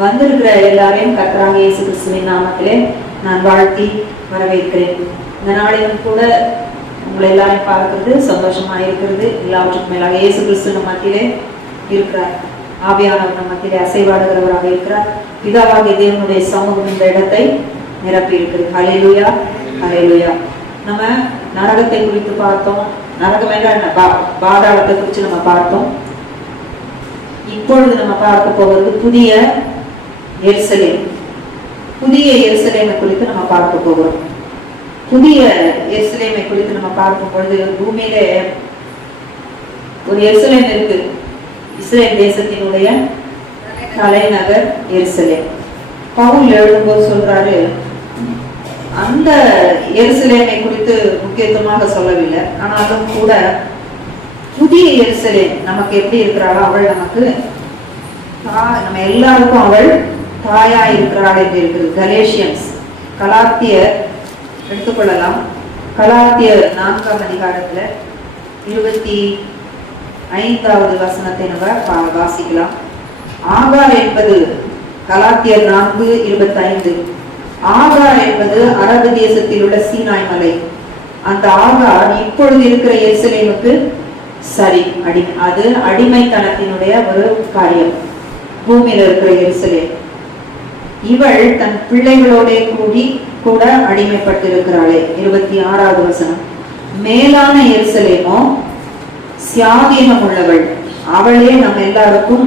வந்திருக்கிற எல்லாரையும் கர்த்தராகிய இயேசு கிறிஸ்துவின் நாமத்திலே நான் வாழ்த்தி வரவேற்கிறேன். இந்த நாளிலும் கூட உங்களை எல்லாரையும் பார்க்கிறது சந்தோஷமா இருக்கிறது. எல்லாவற்றுக்கும் மேலாக இயேசு கிறிஸ்து நம்ம மத்தியிலே இருக்கிறார். ஆவியானவர் நம்ம மத்தியிலே அசைவாடுகிறவராக இருக்கிறார். பிதாவாகிய தேவனுடைய சமூகம் இந்த இடத்தை நிரப்பி இருக்கிறது. ஹல்லேலூயா, ஹல்லேலூயா. நம்ம நரகத்தை குறித்து பார்த்தோம். நரகம் என்ன, பாதாளத்தை குறித்து நம்ம பார்த்தோம். இப்பொழுது நம்ம பார்க்க போவது புதிய எருசலேம். புதிய எருசலேமை குறித்து நம்ம பார்க்க போகிறோம். புதிய எருசலேமை குறித்து நம்ம பார்க்கும் பொழுது, பூமியிலே ஒரு எருசலேம் இருக்கு. இஸ்ரேல் தேசத்தினுடைய தலைநகர் எருசலேம். பவுல் எழுதும்போது சொல்றாரு, அந்த எருசலேமை குறித்து முக்கியத்துவமாக சொல்லவில்லை. ஆனாலும் கூட புதிய எருசலேம் நமக்கு எப்படி இருக்கிறாளோ அவள் நமக்கு நம்ம எல்லாருக்கும் அவள் தாயா இருக்கிறாள் என்று இருக்கிறது. கலேஷியன்ஸ், கலாத்தியர் எடுத்துக்கொள்ளலாம். கலாத்தியர் 4ஆம் அதிகாரத்துல 25வது வசனத்தை நம்ம வாசிக்கலாம். ஆகார் என்பது, கலாத்தியர் 4:25, ஆகார் என்பது அரபு தேசத்தில் உள்ள சீனாய் மலை. அந்த ஆகார் இப்பொழுது இருக்கிற எருசலேமுக்கு சரி அது அடிமைத்தனத்தினுடைய ஒரு காரியம். பூமியில இருக்கிற எருசலேம், இவள் தன் பிள்ளைகளோட கூட அடிமைப்பட்டிருக்கிறாளே. 26வது வசனம், மேலான எருசலேமோ சுயாதீனம் உள்ளவள், அவளே நம்ம எல்லாருக்கும்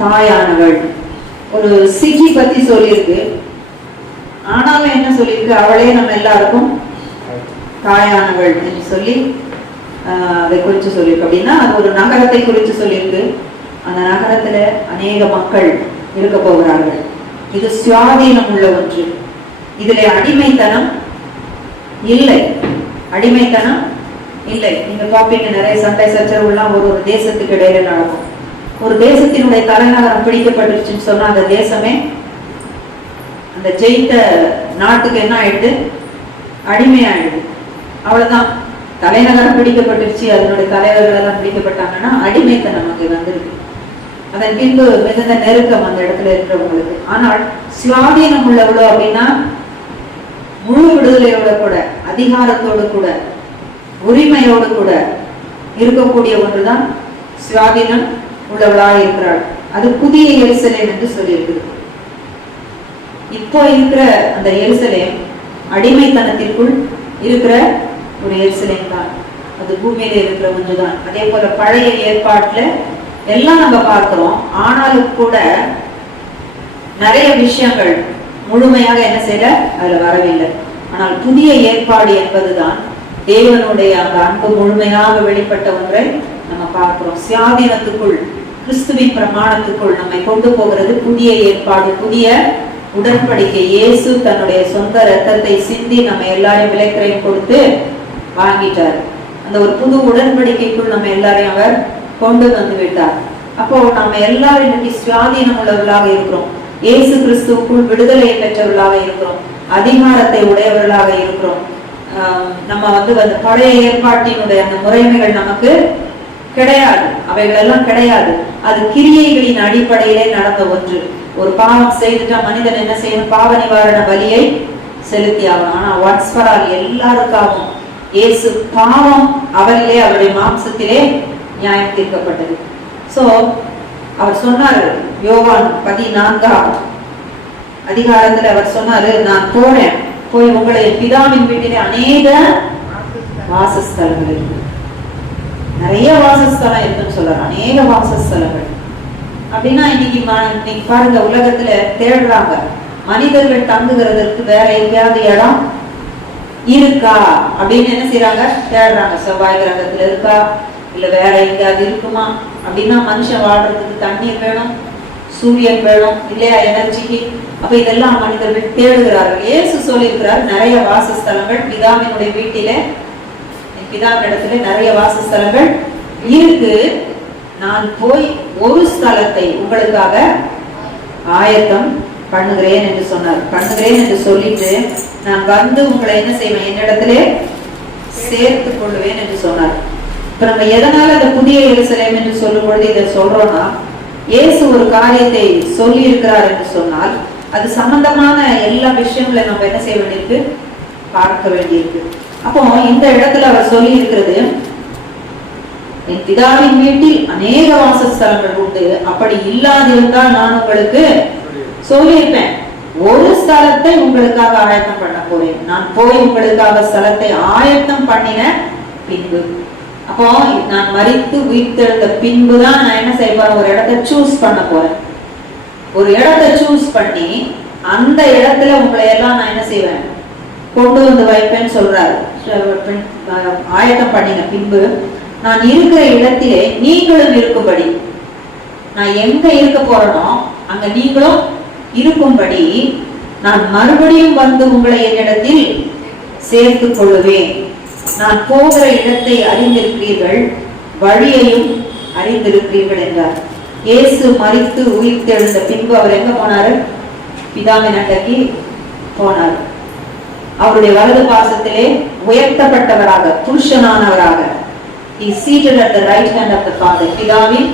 தாயானவள். ஒரு சிட்டி பத்தி சொல்லியிருக்கு. ஆனாலும் என்ன சொல்லியிருக்கு, அவளே நம்ம எல்லாருக்கும் தாயானவள் என்று சொல்லி அதை குறித்து சொல்லியிருக்கு. அப்படின்னா அது ஒரு நகரத்தை குறித்து சொல்லியிருக்கு. அந்த நகரத்துல அநேக மக்கள் இருக்க போகிறார்கள். இது சுயாதீனம் உள்ள ஒன்று. இதுல அடிமைத்தனம் இல்லை, அடிமைத்தனம் இல்லை. நீங்க பாப்பீங்க, நிறைய சண்டை சச்சரவுலாம் ஒரு தேசத்துக்கு இடையில நடக்கும். ஒரு தேசத்தினுடைய தலைநகரம் பிடிக்கப்பட்டுருச்சுன்னு சொன்னா அந்த தேசமே, அந்த ஜெயித்த நாட்டுக்கு என்ன ஆயிடுது, அடிமையாயிடுது. அவ்வளவுதான். தலைநகரம் பிடிக்கப்பட்டுருச்சு, அதனுடைய தலைவர்கள் எல்லாம் பிடிக்கப்பட்டாங்கன்னா அடிமைத்தனம் அங்கே வந்துருக்கு. அதன் பின்பு மிகுந்த நெருக்கம் அந்த இடத்துல இருக்கிறவங்களுக்கு. ஆனால் சுயாதீனம் உள்ளவளோ அப்படின்னா முழு விடுதலையோட கூட, அதிகாரத்தோடு கூட, உரிமையோடு கூட இருக்கக்கூடிய ஒன்றுதான் சுயாதீனம் உள்ளவளாக இருக்கிறாள். அது புதிய எருசலேம் என்று சொல்லியிருக்குது. இப்போ இருக்கிற அந்த எருசலேம் அடிமைத்தனத்திற்குள் இருக்கிற ஒரு எருசலேம் தான். அது பூமியில இருக்கிற ஒன்றுதான். அதே போல பழைய ஏற்பாட்டுல எல்லாம் நம்ம பார்க்கிறோம். ஆனாலும் கூட நிறைய விஷயங்கள் முழுமையாக என்ன செய்யல, அதுல வரவில்லை. ஆனால் புதிய ஏற்பாடு என்பதுதான் தேவனுடைய அந்த அன்பு முழுமையாக வெளிப்பட்ட ஒன்றை நம்ம பார்க்கிறோம். சுயாதீனத்துக்குள், கிறிஸ்துவின் பிரமாணத்துக்குள் நம்மை கொண்டு போகிறது புதிய ஏற்பாடு, புதிய உடன்படிக்கை. இயேசு தன்னுடைய சொந்த ரத்தத்தை சிந்தி நம்ம எல்லாரையும் விலைக்கிரயம் கொடுத்து வாங்கிட்டார். அந்த ஒரு புது உடன்படிக்கைக்குள் நம்ம எல்லாரையும் அவர் கொண்டு வந்து விட்டார். அப்போ நம்ம எல்லாரும் இன்னைக்கு சுயாதீனம் உள்ளவர்களாக இருக்கிறோம். இயேசு கிறிஸ்துவுக்குள் விடுதலை பெற்றவர்களாக இருக்கிறோம். அதிகாரத்தை உடையவர்களாக இருக்கிறோம். நம்ம அந்த பழைய ஏற்பாட்டினுடைய அந்த முறைமைகள் நமக்கு கிடையாது, அவைகள் எல்லாம் கிடையாது. அது கிரியைகளின் அடிப்படையிலே நடந்த ஒன்று. ஒரு பாவம் செய்துட்டா மனிதன் என்ன செய்யணும், பாவ நிவாரண பலியை செலுத்தி ஆகணும். ஆனா ஒன்ஸ் ஃபார் ஆல் எல்லாருக்காகவும் இயேசு பாவம் அவரிலே, அவருடைய மாம்சத்திலே நியாயம் தீர்க்கப்பட்டது. சோ அவர் சொன்னாரு, யோவான் 14ஆம் அதிகாரத்துல அவர் சொன்னாரு, நான் போறேன், போய் உங்களை பிதாவின் வீட்டிலே அநேக வாசஸ்தலங்கள் இருக்கு, நிறைய வாசஸ்தலம் இருக்குன்னு சொல்றாரு. அநேக வாசஸ்தலங்கள் அப்படின்னா இன்னைக்கு பாருங்க, உலகத்துல தேடுறாங்க மனிதர்கள் தங்குகிறதற்கு வேற எங்கேயாவது இடம் இருக்கா அப்படின்னு என்ன செய்யறாங்க, தேடுறாங்க. செவ்வாய் கிரகத்துல இருக்கா, இல்ல வேற எங்கேயாவது இருக்குமா அப்படின்னா, மனுஷன் வாழ்றதுக்கு தண்ணீர் வேணும், சூரியன் வேணும் இல்லையா, எனர்ஜிக்கு. அப்ப இதெல்லாம் மனிதர்கள் தேடுகிறார்கள். இயேசு சொல்லியிருக்கிறார், நிறைய வாசஸ்தலங்கள் பிதாவினுடைய வீட்டிலே, பிதாவின் இடத்துல நிறைய வாசஸ்தலங்கள் இருக்கு, நான் போய் ஒரு ஸ்தலத்தை உங்களுக்காக ஆயத்தம் பண்ணுகிறேன் என்று சொன்னார். பண்ணுகிறேன் என்று சொல்லிட்டு நான் வந்து உங்களை என்ன செய்வேன், என்னிடத்திலே சேர்த்துக் கொள்வேன் என்று சொன்னார். இப்ப நம்ம எதனால அந்த புதிய எருசலேம் என்று சொல்லும் பொழுது இதை சொல்றோம்னா, இயேசு ஒரு காரியத்தை சொல்லி இருக்கிறார் என்று சொன்னால் அது சம்பந்தமான எல்லா விஷயங்களை நம்ம என்ன செய்ய வேண்டியிருக்கு, பார்க்க வேண்டியிருக்கு. அப்போ இந்த இடத்துல அவர் சொல்லி இருக்கிறது, என் பிதாவின் வீட்டில் அநேக வாசஸ்தலங்கள் உண்டு, அப்படி இல்லாதிருந்தால் நான் உங்களுக்கு சொல்லியிருப்பேன். ஒரு ஸ்தலத்தை உங்களுக்காக ஆயத்தம் பண்ண போறேன். நான் போய் உங்களுக்காக ஸ்தலத்தை ஆயத்தம் பண்ணின பின்பு, அப்போ நான் மரித்து உயிர்த்தெழுந்த பின்புதான் நான் என்ன செய்ய போறேன், ஒரு இடத்தை சூஸ் பண்ண போறேன். ஒரு இடத்தை சூஸ் பண்ணி அந்த இடத்துல உங்களை எல்லாம் நான் என்ன செய்வேன், கொண்டு வந்து வைப்பேன்னு சொல்றாரு. ஆயத்தம் பண்ணின பின்பு நான் இருக்கிற இடத்திலே நீங்களும் இருக்கும்படி, நான் எங்க இருக்க போறனோ அங்க நீங்களும் இருக்கும்படி நான் மறுபடியும் வந்து உங்களை என்னிடத்தில் சேர்த்துக் கொள்ளுவேன். நான் போகிற இடத்தை அறிந்திருக்கிறீர்கள், வழியையும் அறிந்திருக்கிறீர்கள் என்றார். இயேசு மரித்து உயிர்த்தெழுந்த பின்பு அவர் எங்க போனாரு, பிதாவின் அண்டைக்கு போனார். அவருடைய வலது பாசத்திலே உயர்த்தப்பட்டவராக, புருஷனானவராக, he seated at the right hand of the Father. பிதாவின்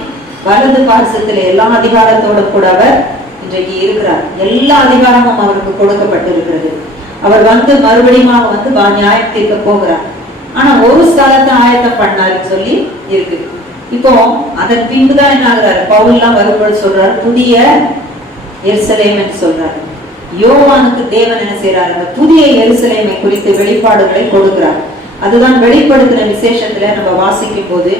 வலது பாசத்திலே எல்லா அதிகாரத்தோடு கூட அவர் இன்றைக்கு இருக்கிறார். எல்லா அதிகாரமும் அவருக்கு கொடுக்கப்பட்டிருக்கிறது. அவர் வந்து மறுபடியும் வந்து நியாயம் தீர்க்க போகிறார். ஆனா ஒரு ஸ்தலத்தை ஆயத்தம் பண்ணாருன்னு சொல்லி இருக்கு. இப்போ அதன் பின்புதான் என்ன ஆகுறாரு, பவுல்லாம் வரும்போது சொல்றாரு, புதிய எருசலேம் சொல்றாரு. யோவானுக்கு தேவன் என்ன செய்யறாரு, அந்த புதிய எருசலேமை குறித்து வெளிப்பாடுகளை கொடுக்கிறார். அதுதான் வெளிப்படுத்தின விசேஷத்துல நம்ம வாசிக்கும் போது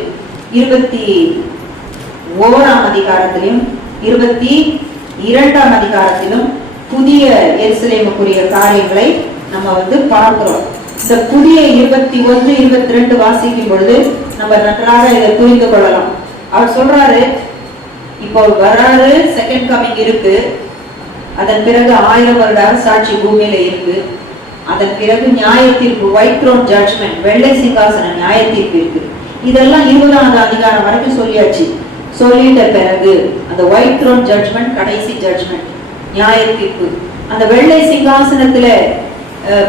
21ஆம் அதிகாரத்திலும் 22ஆம் அதிகாரத்திலும் புதிய எருசலேமுக்குரிய காரியங்களை நம்ம வந்து பார்க்கிறோம். இந்த புதிய 21, 22 வாசிக்கும் பொழுது நம்ம நன்றாக இதை புரிந்து கொள்ளலாம். அவர் சொல்றாரு, இப்போ வராது செகண்ட் கமிங் இருக்கு, அதன் பிறகு 1000 வருட அரசாட்சி பூமியில இருக்கு, அதன் பிறகு நியாய தீர்ப்பு, ஒயிட் த்ரோன் ஜட்ஜ்மெண்ட், வெள்ளை சிங்காசன நியாய தீர்ப்பு இருக்கு. இதெல்லாம் 20ஆவது அதிகாரம் வரைக்கும் சொல்லியாச்சு. சொல்லிட்ட பிறகு அந்த ஒயிட் த்ரோன் ஜட்ஜ்மெண்ட், கடைசி ஜட்ஜ்மெண்ட், நியாய தீர்ப்பு. அந்த வெள்ளை சிங்காசனத்துல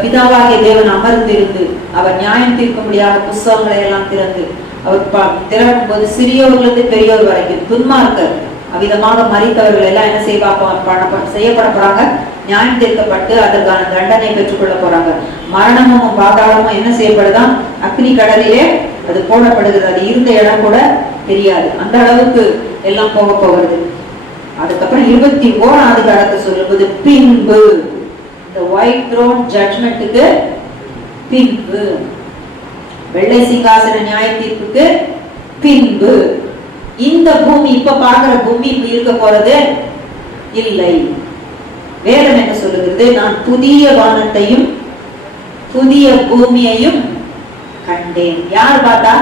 பிதாவாகிய தேவன் அமர்ந்திருந்து அவர் நியாயம் தீர்க்கும்படியாக புஸ்தகங்களை எல்லாம் திறந்து அவர் திறக்கும் போது சிறியோர்களிருந்து பெரியோர் வரைக்கும் துன்மார்க்கர் அவ்விதமாக மரித்தவர்கள் எல்லாம் என்ன செய்யப்பட போறாங்க, நியாயம் தீர்க்கப்பட்டு அதற்கான தண்டனை பெற்றுக்கொள்ள போறாங்க. மரணமும் பாதாளமும் என்ன செய்யப்படுதான், அக்னி கடலிலே அது போடப்படுகிறது. அது இருந்த இடம் கூட தெரியாது, அந்த அளவுக்கு எல்லாம் போக போகிறது. அதுக்கப்புறம் 21ஆம் அதிகாரத்தை சொல்லும்போது பின்பு, இந்த ஒயிட் த்ரோன் ஜட்ஜ்மெண்ட்டுக்கு பின்பு, வெள்ளை சிங்காசன நியாய தீர்ப்புக்கு பின்பு, இந்த பூமி இப்ப பாக்குற பூமி இப்படி இருக்க போறது இல்லை. வேதம் என்ன சொல்லுகிறது, நான் புதிய வானத்தையும் புதிய பூமியையும் கண்டேன். யார் பார்த்தா,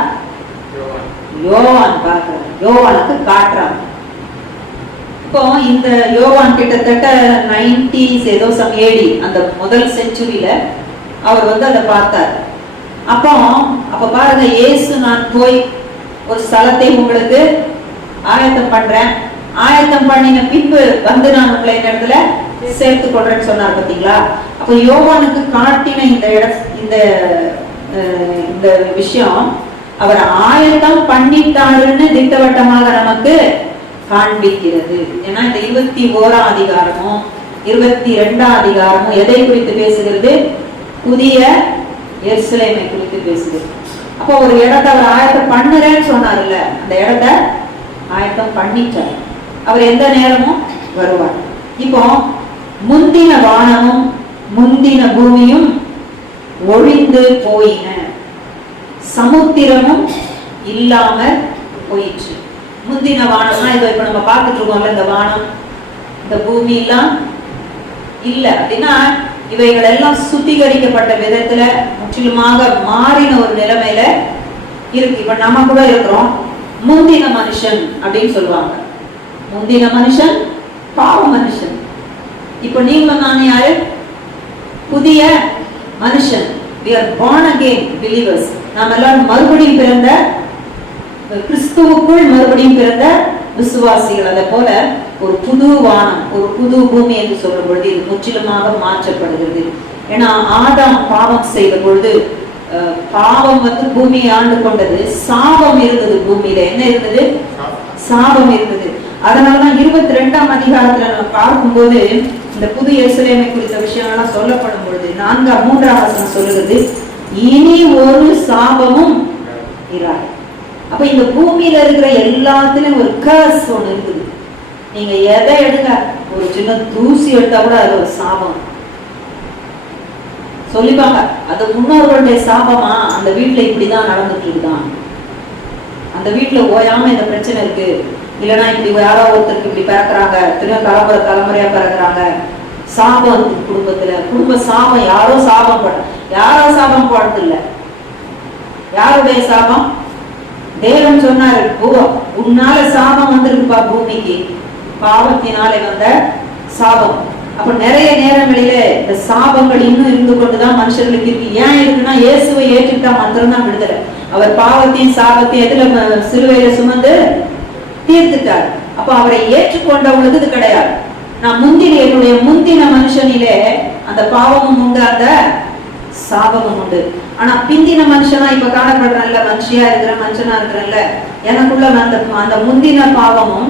யோவான் பார்க்கிறான், யோவானுக்கு காட்டுறான். இப்போ இந்த யோவான் கிட்டத்தட்ட 90s ஏதோ AD, அந்த முதல் செஞ்சுரியில அவர் வந்து அதை பார்த்தார். அப்ப பாருங்க, இயேசு நான் போய் ஒரு ஸ்தலத்தை உங்களுக்கு ஆயத்தம் பண்றேன், ஆயத்தம் பண்ணின பின்பு வந்து நான் உங்களை இந்த இடத்துல சேர்த்து கொள்றேன்னு சொன்னார் பாத்தீங்களா. அப்ப யோவானுக்கு காட்டின இந்த விஷயம் அவர் ஆயத்தம் பண்ணிட்டாருன்னு திட்டவட்டமாக நமக்கு காண்பிக்கிறது. ஏன்னா இந்த 21ஆம் அதிகாரமும் 22ஆம் அதிகாரமும் எதை குறித்து பேசுகிறது, புதிய எருசலேமை குறித்து பேசுகிறது. அப்போ ஒரு இடத்தை அவர் ஆயத்தம் பண்ணுறேன்னு சொன்னார்ல, அந்த இடத்தை ஆயத்தம் பண்ணிட்டார். அவர் எந்த நேரமும் வருவார். இப்போ முந்தின வானமும் முந்தின பூமியும் ஒழிந்து போயின, சமுத்திரமும் இல்லாம போயிற்று. முந்தின வானம்னா இதை இப்ப நம்ம பார்த்துட்டு இருக்கோம்ல, இந்த வானம் இந்த பூமி எல்லாம் இல்ல அப்படின்னா இவைகள் எல்லாம் சுத்திகரிக்கப்பட்ட விதத்துல முற்றிலுமாக மாறின ஒரு நிலைமையில இருக்கு. இப்ப நம்ம கூட இருக்கிறோம். முந்தின மனுஷன் அப்படின்னு சொல்லுவாங்க. முந்தின மனுஷன் பாவ மனுஷன். இப்ப நீங்களும் நான் யாரு, புதிய மனுஷன். we are born again believers. நாம் எல்லாரும் மறுபடியும் பிறந்த, கிறிஸ்துவுக்குள் மறுபடியும் பிறந்த விசுவாசிகள். அதை போல ஒரு புது வானம், ஒரு புது பூமி என்று சொல்லும் பொழுது இது முற்றிலுமாக மாற்றப்படுகிறது. ஏன்னா ஆதாம் பாவம் செய்த பொழுது பாவம் வந்து பூமியை ஆண்டு கொண்டது, சாபம் இருந்தது பூமியில. என்ன இருந்தது, சாபம் இருந்தது. அதனாலதான் 22ஆம் அதிகாரத்துல நம்ம பார்க்கும்போது இந்த புது எருசலேமை குறித்த விஷயங்கள்லாம் சொல்லப்படும் பொழுது 3ஆம் வசனம் சொல்லுகிறது, இனி ஒரு சாபமும் இராது. அப்ப இந்த பூமியில இருக்கிற எல்லாத்துலயும் ஒரு கர்ஸ் ஒண்ணு இருக்குது. நீங்க எதை எடுங்க, ஒரு சின்ன தூசி எடுத்தா கூட அது ஒரு சாபம் சொல்லிப்பாங்க. அது முன்னோர்களுடைய சாபமா, அந்த வீட்டுல இப்படிதான் நடந்துட்டு இருக்குதான், அந்த வீட்டுல ஓயாம இந்த பிரச்சனை இருக்கு, இல்லைன்னா இப்படி யாரோ ஒருத்தருக்கு இப்படி பிறக்கிறாங்க, திரும்ப தலைமுறையா பிறக்கிறாங்க, சாபம் குடும்பத்துல, குடும்ப சாபம். யாரோ சாபம் போடுறது இல்ல. யாருடைய சாபம்? தேவன் சொன்னாரு, உன்னால சாபம் வந்திருக்குப்பா பூமிக்கு, பாவத்தினாலே வந்த சாபம். அப்ப நிறைய நேரங்களில இந்த சாபங்கள் இன்னும் இருந்து கொண்டுதான் மனுஷர்களுக்கு இருக்கு. ஏன் இருக்குன்னா, இயேசுவை ஏற்றுக்கிட்டா மாத்திரம்தான் விடுதலை. அவர் பாவத்தையும் சாபத்தையும் எதுல சிலுவையில சுமந்து தீர்த்துட்டார். அப்ப அவரை ஏற்றுக்கொண்டவங்களுக்கு இது கிடையாது. நான் என்னுடைய முந்தின மனுஷனிலே அந்த பாவமும் உண்டு, அந்த சாபமும் உண்டு. ஆனா பிந்தின மனுஷனா இப்ப காணப்படுறேன்ல, மனுஷியா இருக்கிற மனுஷனா இருக்கிறேன்ல, எனக்குள்ள அந்த முந்தின பாவமும்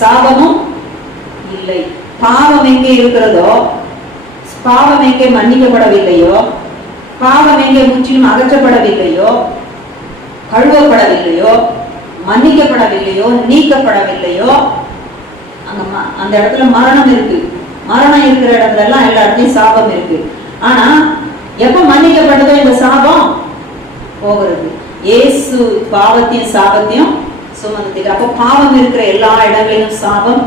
சாபமும் இல்லை. பாவம் எங்கே இருக்கிறதோ, பாவம் எங்கே மன்னிக்கப்படவில்லையோ, பாவம் எங்கே முற்றிலும் அகற்றப்படவில்லையோ, கழுவப்படவில்லையோ, மன்னிக்கப்படவில்லையோ, நீக்கப்படவில்லையோ, அந்த இடத்துல மரணம் இருக்கு. மரணம் இருக்கிற இடத்துல எல்லாம் எல்லா இடத்துலயும் சாபம் இருக்கு. ஆனா எப்ப மன்னிக்கப்பட்டதோ இந்த சாபம் போகிறது. இயேசு பாவத்தையும் சாபத்தையும் சுமந்துட்டு, அப்ப பாவம் இருக்கிற எல்லா இடங்களிலும் சாபம்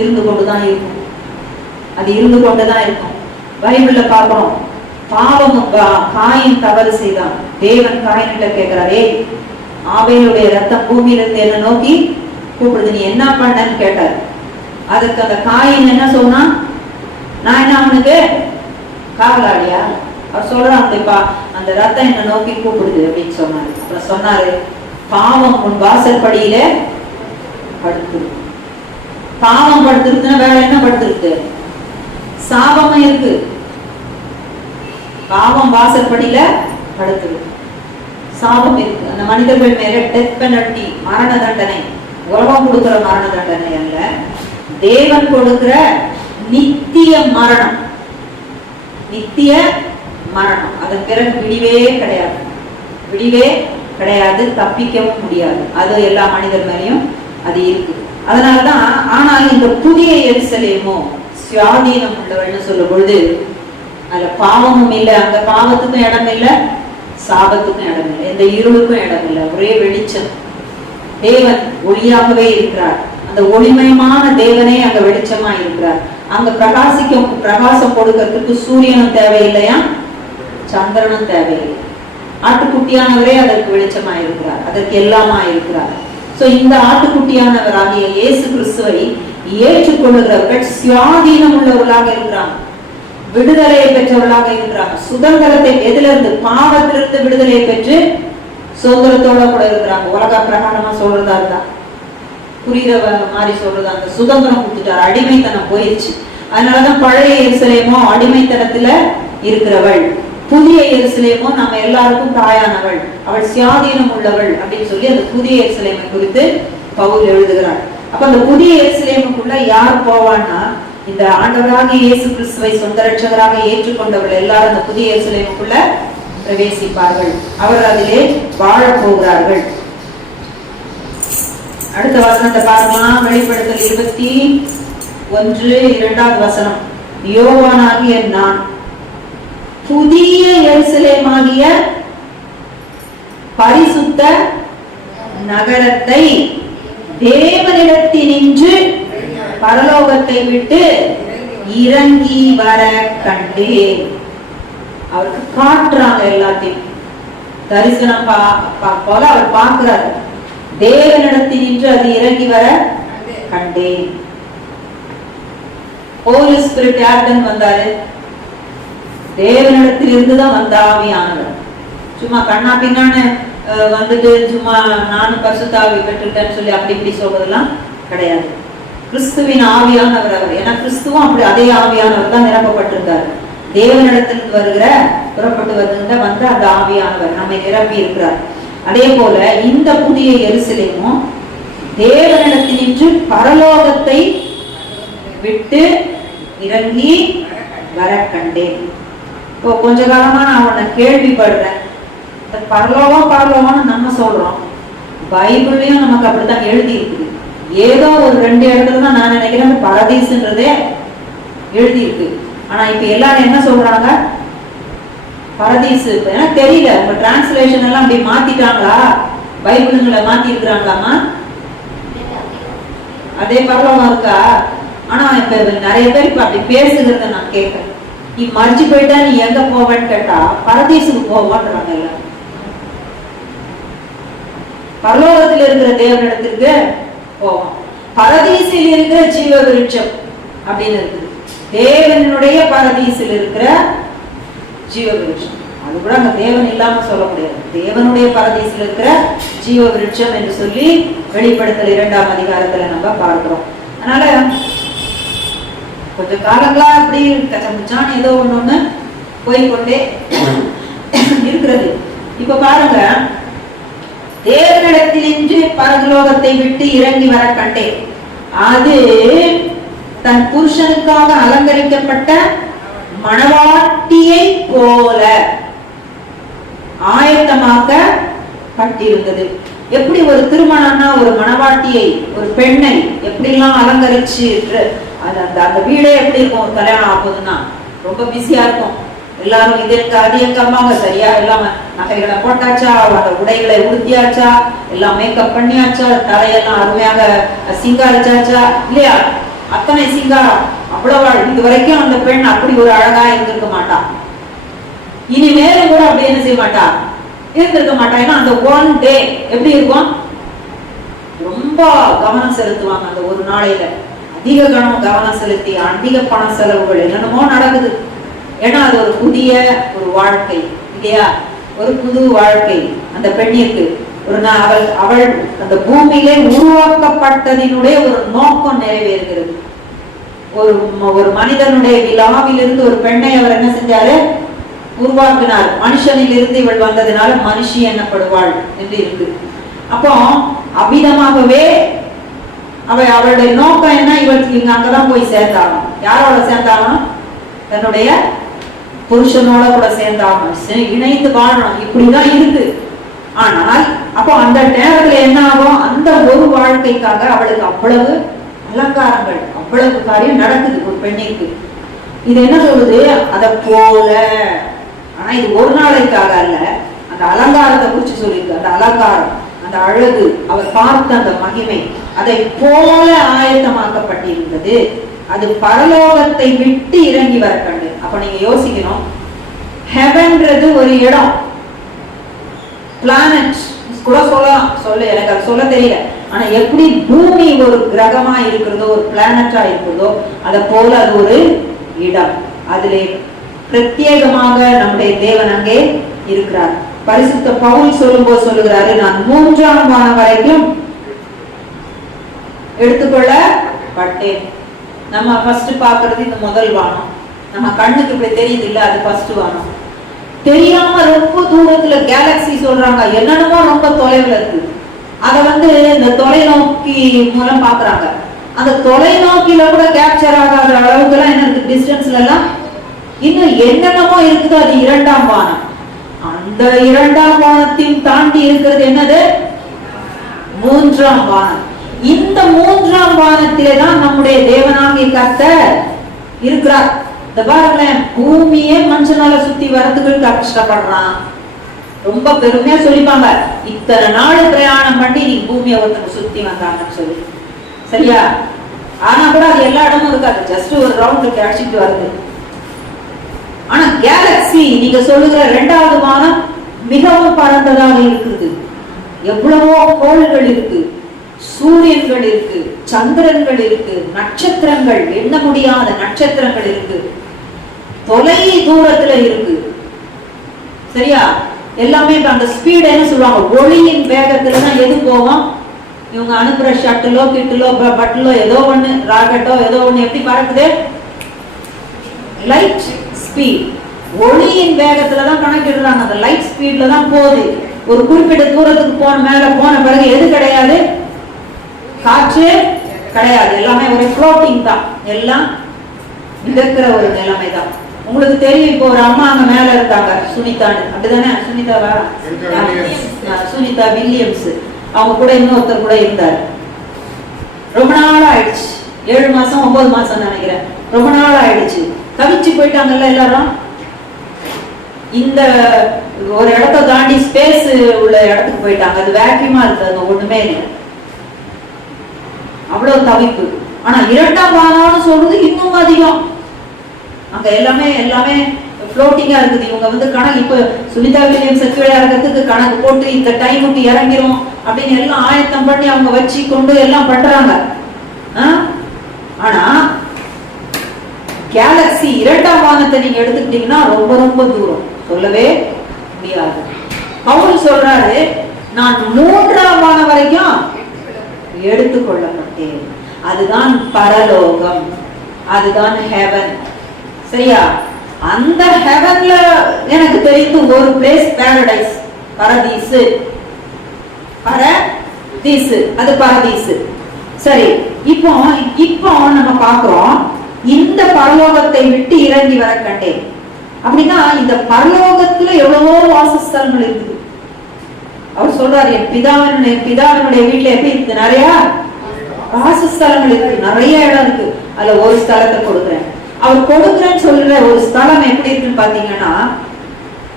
இருந்து கொண்டுதான் இருக்கும். அது இருந்து கொண்டுதான் இருக்கும். பைபிள்ல பார்க்கிறோம், பாவம் காயின் தவறு செய்தான். தேவன் காயின்கிட்ட கேட்கிறாரே, ஆபேலுடைய ரத்தம் பூமியிலிருந்து என்ன நோக்கி கூப்பிடுது, நீ என்ன பண்ணன்னு கேட்டார். அதுக்கு அந்த காயின் என்ன சொன்னா, நான் என்ன அவனுக்கு காவலாளியா? அவர் சொல்றாங்கப்பா, அந்த ரத்தம் என்ன நோக்கி கூப்பிடுது அப்படின்னு சொன்னாரு. அப்புறம் சொன்னாரு, பாவம் உன் வாசற்படியில படுத்து. பாவம் படுத்துருக்குன்னா வேற என்ன படுத்துருக்கு? சாபமா இருக்கு. பாவம் வாசற்படியில படுத்துரு, சாபம் இருக்கு. அந்த மனிதர்கள் மேல டெத் பெனல்டி, மரண தண்டனை, உலகம் கொடுக்கிற மரண தண்டனை அல்ல, தேவன் கொடுக்கிற நித்திய மரணம். நித்திய மரணம். அதன் பிறகு விடிவே கிடையாது, விடிவே கிடையாது, தப்பிக்கவும் முடியாது. அது எல்லா மனிதர் மேலையும் அது இருக்கு. அதனாலதான், ஆனால் இந்த புதிய எருசலேமோ சுயாதீனம் உள்ளவள்னு சொல்லும் பொழுது அதுல பாவமும் இல்லை, அந்த பாவத்துக்கும் இடம் இல்லை, சாபத்துக்கும் இடம் இல்லை, எந்த இருளுக்கும் இடம் இல்லை, ஒரே வெளிச்சம். தேவன் ஒளியாகவே இருக்கிறார். அந்த ஒளிமயமான தேவனே அங்க வெளிச்சமா இருக்கிறார். அங்க பிரகாசம் கொடுக்கிறதுக்கு சூரியனும் தேவையில்லையா, சந்திரனும் தேவையில்லை. ஆட்டுக்குட்டியானவரே அதற்கு வெளிச்சமா இருக்கிறார், அதற்கு எல்லாமா இருக்கிறார். சோ இந்த ஆட்டுக்குட்டியானவராகிய இயேசு கிறிஸ்துவை ஏற்றுக்கொள்ளுகிறவர்கள் சுயாதீனம் உள்ளவர்களாக இருக்கிறாங்க, விடுதலையை பெற்றவர்களாக இருக்கிறாங்க. சுதந்திரத்தை எதுல இருந்து? பாவத்திலிருந்து விடுதலையை பெற்று சுதந்திரத்தோட கூட இருக்கிறாங்க. உலக பிரகாரமா சொல்றதா இருந்தா, புரியுத மாதிரி சொல்றதா, அந்த சுதந்திரம் கொடுத்துட்டாரு, அடிமைத்தனம் போயிடுச்சு. அதனாலதான் பழைய எருசலேமோ அடிமைத்தனத்துல இருக்கிறவள், புதிய எருசலேமோ நம்ம எல்லாருக்கும் தாயானவள், அவள் சுயாதீனம் உள்ளவள் அப்படின்னு சொல்லி அந்த புதிய எருசலேமை குறித்து பவுல் எழுதுகிறார். அப்ப அந்த புதிய எருசலேமுக்குள்ள யார் போவான்னா, இந்த ஆண்டவராகிய இயேசு கிறிஸ்துவை சொந்த ரட்சகராக ஏற்றுக்கொண்டவர்கள் எல்லாரும் அந்த புதிய எருசலேமுக்குள்ள பிரவேசிப்பார்கள். அவர்கள் அதிலே வாழ போகிறார்கள். அடுத்த வசனத்தை பார்க்கலாம். வெளிப்படுத்தல் 21:2 வசனம். யோவானாகிய நான் புதிய எருசலேமாகிய பரிசுத்த நகரத்தை தேவனிடத்தினின்று பரலோகத்தை விட்டு இறங்கி வர கண்டேன். அவருக்கு காட்டுறாங்க எல்லாத்தையும், தரிசனம் போல அவர் பார்க்கிறார். தேவனிடத்தினின்று அது இறங்கி வர கண்டேன். ஹோலி ஸ்பிரிட் யார்தான் வந்தாரு? தேவனிடத்தில் இருந்துதான் வந்த ஆவியானவர். சும்மா கண்ணா பின்னான்னு வந்துட்டு சும்மா நானும் பரிசுத்தாவி பெற்றுட்டேன்னு சொல்லி அப்படி இப்படி சொல்றதெல்லாம் கிடையாது. கிறிஸ்துவின் ஆவியானவர் அவர். ஏன்னா கிறிஸ்துவும் அப்படி அதே ஆவியானவர் தான் நிரப்பப்பட்டிருந்தார். தேவனிடத்திலிருந்து வருகிற புறப்பட்டு வருகின்ற வந்த அந்த ஆவியானவர் நம்மை நிரப்பி இருக்கிறார். அதே போல இந்த புதிய எருசலேமும் தேவனிடத்தினின்று பரலோகத்தை விட்டு இறங்கி வர கண்டேன். இப்போ கொஞ்ச காலமா நான் உன்னை கேள்விப்படுறேன். இந்த பரலோகம்னு நம்ம சொல்றோம், பைபிள்லயும் நமக்கு அப்படித்தான் எழுதி இருக்குது. ஏதோ ஒரு 2 இடத்துல தான் நான் நினைக்கிறேன் பரதீசுன்றதே எழுதி இருக்கு. ஆனா இப்ப எல்லாரும் என்ன சொல்றாங்க, பரதீசு. எனக்கு தெரியல, உங்க டிரான்ஸ்லேஷன் எல்லாம் அப்படி மாத்திட்டாங்களா, பைபிளுங்களை மாத்தி இருக்கிறாங்களாமா? அதே பரலோகம் இருக்கா? ஆனா இப்ப நிறைய பேர் இப்ப அப்படி பேசுகிறத நான் கேட்கிறேன். நீ மறைச்சு போயிட்டா நீ எங்க போவேன்னு கேட்டா பரதீசுக்கு போவான்றாங்க எல்லாம். பரலோகத்தில் இருக்கிற தேவனிடத்திற்கு போவோம். பரதீசில் இருக்கிற ஜீவ விருட்சம் அப்படின்னு இருக்குது. தேவனுடைய பரதீசில் இருக்கிற ஜீவ விருட்சம், அது கூட அங்க தேவன் இல்லாம சொல்ல முடியாது. தேவனுடைய பரதீசில் இருக்கிற ஜீவ விருட்சம் என்று சொல்லி வெளிப்படுத்தல் 2ஆம் அதிகாரத்துல நம்ம பார்க்கிறோம். அதனால கொஞ்ச காலங்களா அப்படி கச்சமுச்சான் ஏதோ ஒண்ணு போய்கொண்டே இருக்கிறது. இப்ப பாருங்க, தேவனிடத்தினின்று பரலோகத்தை விட்டு இறங்கி வர கண்டேன். அது தன் புருஷனுக்காக அலங்கரிக்கப்பட்ட மணவாட்டியை போல ஆயத்தமாக்கப்பட்டிருந்தது. எப்படி ஒரு திருமணம்னா ஒரு மணவாட்டியை, ஒரு பெண்ணை எப்படி எல்லாம் அலங்கரிச்சு அந்த வீடே எப்படி இருக்கும், கல்யாணம் ஆகுதுன்னா ரொம்ப பிஸியா இருக்கும். எல்லாரும் இது எங்க அது எங்க அம்மாங்க சரியா எல்லாம் நகைகளை போட்டாச்சா, அந்த உடைகளை உடுத்தியாச்சா, எல்லாம் மேக்கப் பண்ணியாச்சா, தலையெல்லாம் அருமையாக சிங்காரிச்சாச்சா இல்லையா? அத்தனை சிங்காரம் அவ்வளவு. இது வரைக்கும் அந்த பெண் அப்படி ஒரு அழகா இருந்திருக்க மாட்டா. இனி மேலும் கூட அப்படி என்ன செய்ய மாட்டா, இருந்திருக்க மாட்டா. ஏன்னா அந்த ஒன் டே எப்படி இருக்கும், ரொம்ப கவனம் செலுத்துவாங்க. அந்த ஒரு நாளையில அதிக கவனம் செலுத்தி அதிக பண செலவுகள் என்னென்னமோ நடக்குது. ஏன்னா அது ஒரு புதிய ஒரு வாழ்க்கை இல்லையா, ஒரு புது வாழ்க்கை அந்த பெண்ணிற்கு. ஒரு அவள் அந்த பூமியிலே உருவாக்கப்பட்டதினுடைய ஒரு நோக்கம் நிறைவேறுகிறது. ஒரு மனிதனுடைய விழாவிலிருந்து ஒரு பெண்ணை அவர் என்ன செஞ்சாரு, உருவாக்கினார். மனுஷனில் இருந்து இவள் வந்ததுனால மனுஷி என்னப்படுவாள் என்று இருக்கு. அப்போ அவ்விதமாகவே அவளுடைய நோக்கம் என்ன, இவளுக்கு இங்க அங்கதான் போய் சேர்ந்தாலும். யாரோட சேர்ந்தாலும், தன்னுடைய புருஷனோட கூட சேர்ந்தாலும், இணைந்து வாழணும். இப்படிதான் இருக்கு. ஆனால் அப்போ அந்த நேரத்துல என்ன ஆகும், அந்த ஒரு வாழ்க்கைக்காக அவளுக்கு அவ்வளவு அலங்காரங்கள், அவ்வளவு காரியம் நடக்குது ஒரு பெண்ணிற்கு. இது என்ன சொல்லுது, அத போல. ஆனா இது ஒரு நாளைக்காக அல்ல, அந்த அலங்காரத்தை குறிச்சு சொல்லியிருக்கு. அந்த அலங்காரம், அந்த அழகு, அவர் பார்த்த அந்த மகிமை, அதை போல ஆயத்தமாக்கப்பட்டிருந்தது. அது பரலோகத்தை விட்டு இறங்கி வர கண்டு. அப்ப நீங்க யோசிக்கணும், ஹெவன்றது ஒரு இடம், பிளானட் கூட சொல்ல எனக்கு அது சொல்ல தெரியல. ஆனா எப்படி பூமி ஒரு கிரகமா இருக்கிறதோ, ஒரு பிளானட்டா இருக்கிறதோ, அத போல அது ஒரு இடம். அதிலே பிரத்யேகமாக நம்முடைய தேவன் அங்கே இருக்கிறார். பரிசுத்த பவுல் சொல்லும்போது சொல்லுகிறாரு, நான் 3ஆம் வானம் வரைக்கும் எடுத்துக்கொள்ளப்பட்டேன். நம்ம ஃபர்ஸ்ட் பாக்குறது இந்த முதல் வானம். நம்ம கண்ணுக்கு இப்படி தெரியுது இல்ல, அது ஃபர்ஸ்ட் வானம். தெரியாம ரொம்ப தூரத்துல கேலக்சி சொல்றாங்க, என்னென்னமோ ரொம்ப தொலைவுல இருக்கு. அத இந்த தொலைநோக்கி மூலம் பாக்குறாங்க. அந்த தொலைநோக்கில கூட கேப்சர் ஆகாத அளவுக்கு எல்லாம் என்ன இருக்கு, டிஸ்டன்ஸ்ல எல்லாம் இன்னும் என்னென்னமோ இருக்குது. அது 2ஆம் வானம். அந்த 2ஆம் வானத்தையும் தாண்டி இருக்கிறது என்னது, 3ஆம் வானம். இந்த 3ஆம் வானத்திலே தான் நம்முடைய தேவனாகிய கர்த்தர் இருக்கிறார். இந்த பாருங்களேன், பூமியே மனுஷனால சுத்தி வரதுக்கு கஷ்டப்படுறான். ரொம்ப பெருமையா சொல்லிப்பாங்க, இத்தனை நாள் பிரயாணம் பண்ணி நீ பூமியை ஒருத்தர் சுத்தி வந்தாங்கன்னு சொல்லி. சரியா? ஆனா கூட அது எல்லா இடமும் இருக்காது, ஜஸ்ட் ஒரு ரவுண்ட் அடிச்சுட்டு வருது. ஆனா கேலக்சி நீங்க சொல்லுகிற 2வது வானம் மிகவும் பரந்ததாக இருக்குது. எவ்வளவோ கோள்கள் இருக்கு, சூரியன்கள் இருக்கு, சந்திரன்கள் இருக்கு, நட்சத்திரங்கள், எண்ண முடியாத நட்சத்திரங்கள் இருக்கு, தொலை தூரத்துல இருக்கு. சரியா? எல்லாமே அந்த ஸ்பீட் என்ன சொல்லுவாங்க, ஒளியின் வேகத்துலதான் எது போகும். இவங்க அனுப்புற ஷட்டிலோ கிட்டிலோ பட்டிலோ ஏதோ ஒண்ணு, ராக்கெட்டோ ஏதோ ஒண்ணு எப்படி பறக்குது, லைட் ஸ்பீட், ஒளியின் வேகத்துலதான் கணக்கிடுறாங்க. அந்த லைட் ஸ்பீட்ல தான் போகுது. ஒரு குறிப்பிட்ட தூரத்துக்கு மேல போன பிறகு எது கிடையாது, காற்று கிடையாது, எல்லாமே ஒரு ஃப்ளோட்டிங் தான், எல்லாம் மிதக்கிற ஒரு நிலைமை தான். உங்களுக்கு தெரியும், இப்போ ஒரு அம்மா அங்க மேல இருக்காங்க, சுனிதான்னு, அப்படிதானே? சுனிதாவா? சுனிதா வில்லியம்ஸ். அவங்க கூட இன்னொருத்தர் கூட இருந்தார். ரொம்ப நாள் ஆயிடுச்சு, 7 மாசம் 9 மாசம் நினைக்கிறேன், ரொம்ப நாள் ஆயிடுச்சு. தவிச்சு போயிட்டாங்கல்ல எல்லாரும். இந்த ஒரு இடத்த தாண்டி ஸ்பேஸ் உள்ள இடத்துக்கு போயிட்டாங்க. அது வேக்யூமா இருக்கு, அது ஒண்ணுமே இல்லை, அவ்வளவு தவிப்பு. ஆனா 2ஆம் வானம்னு சொல்றது இன்னும் அதிகம். அங்க எல்லாமே ஃப்ளோட்டிங்கா இருக்குது. இவங்க கணக்கு, இப்ப சுனிதா வில்லியம்ஸ் கீழே இறக்கிறதுக்கு கணக்கு போட்டு இந்த டைமுக்கு இறங்கிரும் அப்படின்னு எல்லாம் ஆயத்தம் பண்ணி அவங்க வச்சு கொண்டு எல்லாம் பண்றாங்க. ஆனா கேலக்சி 2ஆம் வானத்தை நீங்க எடுத்துக்கிட்டீங்கன்னா ரொம்ப ரொம்ப தூரம், சொல்லவே முடியாது. பவுல் சொல்றாரு, நான் 3ஆம் வானம் வரைக்கும் எடுத்துக்கொள்ளப்பட்டேன். அதுதான் பரலோகம், அதுதான் ஹெவன். சரியா? அந்த ஹெவன்ல எனக்கு தெரிந்து ஒரு பிளேஸ் பாரடைஸ், பரதீசு. பரதீசு, அது பரதீசு. சரி, இப்போ நம்ம பார்க்கிறோம், இந்த பரலோகத்தை விட்டு இறங்கி வர கண்டேன். அப்படின்னா இந்த பரலோகத்துல எவ்வளவோ வாசஸ்தலங்கள் இருக்குது. அவர் சொல்றாரு, என் பிதாவினுடைய வீட்டுல எப்படி இருக்கு, நிறைய வாசஸ்தலங்கள் இருக்கு, நிறைய இடம் இருக்கு. அதுல ஒரு ஸ்தலத்தை கொடுக்குறேன். அவர் கொடுக்குறேன்னு சொல்ற ஒரு ஸ்தலம் எப்படி இருக்குன்னு பாத்தீங்கன்னா,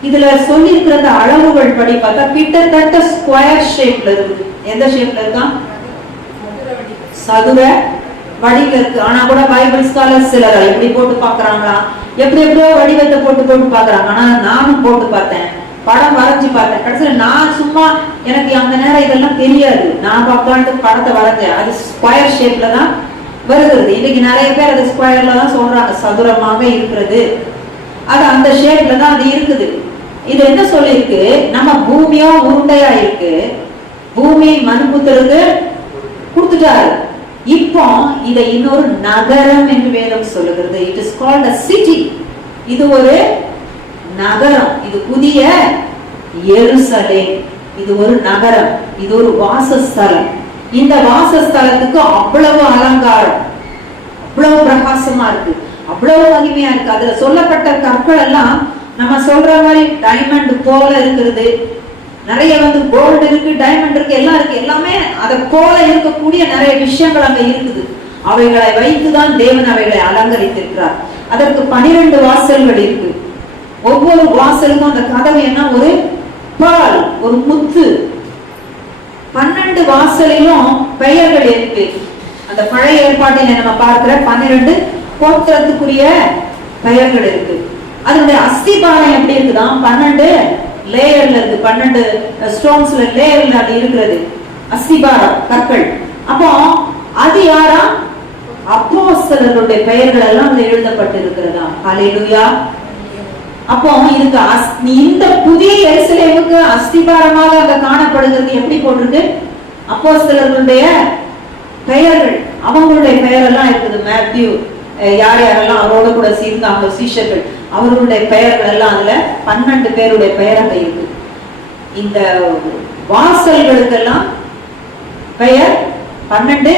இதுல சொல்லி இருக்கிற அளவுகள் படி பார்த்தா கிட்டத்தட்ட ஸ்கொயர் ஷேப்ல இருக்கு. எந்த ஷேப்ல இருக்கா? சதுர வடிவ இருக்கு. ஆனா கூட பைபிள் ஸ்காலர்ஸ் சிலர் எப்படி போட்டு பாக்குறாங்களா, எப்படியோ வடிவத்தை போட்டு பாக்குறாங்க. ஆனா நானும் போட்டு பார்த்தேன், படம் வரைஞ்சு பார்த்தேன். கடைசியில் நான் சும்மா, எனக்கு அந்த நேரம் இதெல்லாம் தெரியாது, நான் பார்க்கலான்ட்டு படத்தை வரைஞ்சேன். அது ஸ்கொயர் ஷேப்ல தான் வருகிறது. இன்னைக்கு நிறைய பேர் அது ஸ்கொயர்ல தான் சொல்றாங்க, சதுரமாக இருக்கிறது. அது அந்த ஷேப்ல தான் அது இருக்குது. இது என்ன சொல்லிருக்கு, நம்ம பூமியோ உருண்டையா இருக்கு, பூமி மண்புத்திற்கு கொடுத்துட்டாரு. இப்போ இதை இன்னொரு நகரம் என்று வேதம் சொல்லுகிறது. It is called a city. இது ஒரு நகரம், இது புதிய எருசலேம். இது ஒரு நகரம், இது ஒரு வாசஸ்தலம். இந்த வாசஸ்தலத்துக்கு அவ்வளவு அலங்காரம், அவ்வளவு பிரகாசமா இருக்கு, அவ்வளவு மகிமையா இருக்கு. அதுல சொல்லப்பட்ட கற்கள் எல்லாம் நம்ம சொல்ற மாதிரி டைமண்ட் போல இருக்கிறது. நிறைய கோல்டு இருக்கு, டைமண்ட் இருக்கு, எல்லாம் இருக்கு. எல்லாமே அதை போல இருக்கக்கூடிய நிறைய விஷயங்கள் அங்க இருக்குது. அவைகளை வைத்துதான் தேவன் அவைகளை அலங்கரித்திருக்கிறார். அதற்கு 12 வாசல்கள் இருக்கு. ஒவ்வொரு வாசலுக்கும் அந்த கதவு என்ன, ஒரு பால், ஒரு முத்து. 12 வாசலிலும் பெயர்கள் இருக்கு. அந்த பழைய ஏற்பாட்டில நம்ம பார்க்கிற 12 கோத்திரத்துக்குரிய பெயர்கள் இருக்கு. அதனுடைய அஸ்திபாரம் எப்படி இருக்குதான், 12 லேயர்ல இருக்கு, 12 ஸ்டோன்ஸ்ல லேயர்ல அது இருக்கிறது, அஸ்திபாரம் கற்கள். அப்போ அது யாரா, அப்போஸ்தலர்களுடைய பெயர்கள் எல்லாம் அதுல எழுதப்பட்டு இருக்கிறதா. ஹல்லேலூயா. அப்போ இதுக்கு இந்த புதிய எருசலேமுக்கு அஸ்திபாரமாக அங்க காணப்படுகிறது. எப்படி போட்டிருக்கு, அப்போஸ்தலர்களுடைய பெயர்கள், அவங்களுடைய பெயரெல்லாம் இருக்குது. மேத்யூ, யார் யாரெல்லாம் அவரோட கூட சேர்ந்தாங்க சீஷர்கள், அவர்களுடைய பெயர்கள் எல்லாம் அதுல 12 பேருடைய பெயராக இருக்கு. இந்த வாசல்களுக்கெல்லாம் பெயர் 12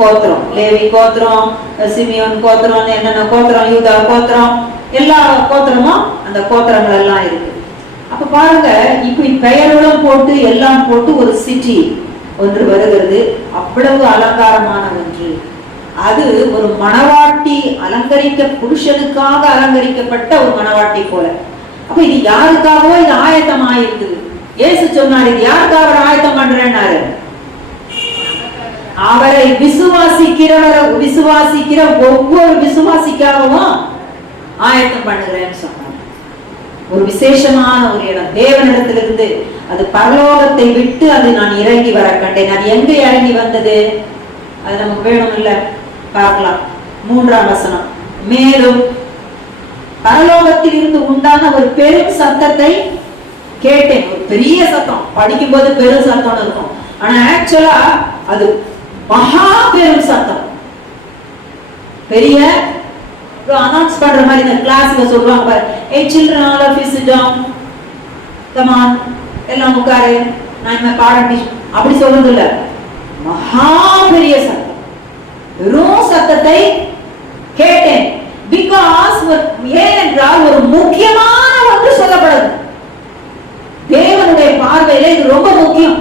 கோத்திரம், லேவி கோத்திரம், சிமியோன் கோத்திரம், என்னென்ன கோத்திரம், யூதா கோத்திரம், எல்லா கோத்திரமும் அந்த கோத்திரங்கள் எல்லாம் இருக்கு. அப்ப பாருங்க, இப்படி பெயர்களும் போட்டு எல்லாம் போட்டு ஒரு சிட்டி ஒன்று வருகிறது. அவ்வளவு அலங்காரமான ஒன்று. அது ஒரு மணவாட்டி அலங்கரிக்க, புருஷனுக்காக அலங்கரிக்கப்பட்ட ஒரு மணவாட்டி போல. அப்ப இது யாருக்காகவோ இது ஆயத்தம் ஆயிருக்குது. இயேசு சொன்னார், இது யாருக்காக ஆயத்தம் பண்றேன்னாரு, அவரை விசுவாசிக்கிற ஒவ்வொரு விசுவாசிக்காகவும் ஆயத்தம் பண்ணுகிறேன்னு சொன்னார். ஒரு விசேஷமான ஒரு இடம் தேவனிடத்திலிருந்து, அது பரலோகத்தை விட்டு அது நான் இறங்கி வர கண்டேன். அது எங்க இறங்கி வந்தது, அது நமக்கு வேணும் இல்ல, பார்க்கலாம். 3ஆம் வசனம், மேலும் பரலோகத்தில் இருந்து உண்டான ஒரு பெரும் சத்தத்தை கேட்டேன். ஒரு பெரிய சத்தம், படிக்கும் போது பெரும் சத்தம் இருக்கும், ஆனா ஆக்சுவலா அது மகா பெரும் சத்தம். பெரிய அனௌன்ஸ் பண்ற மாதிரி இந்த கிளாஸ்ல சொல்லுவாங்க, hey children, all of you sit down, come on, எல்லாம் உட்காரு, நான் இனிமே பாடம் அப்படி சொல்றது இல்ல. மகா பெரிய சத்தம், வெறும் சத்தத்தை கேட்டேன். பிகாஸ் ஏனென்றால் ஒரு முக்கியமான ஒன்று சொல்லப்படுது. தேவனுடைய பார்வையில இது ரொம்ப முக்கியம்.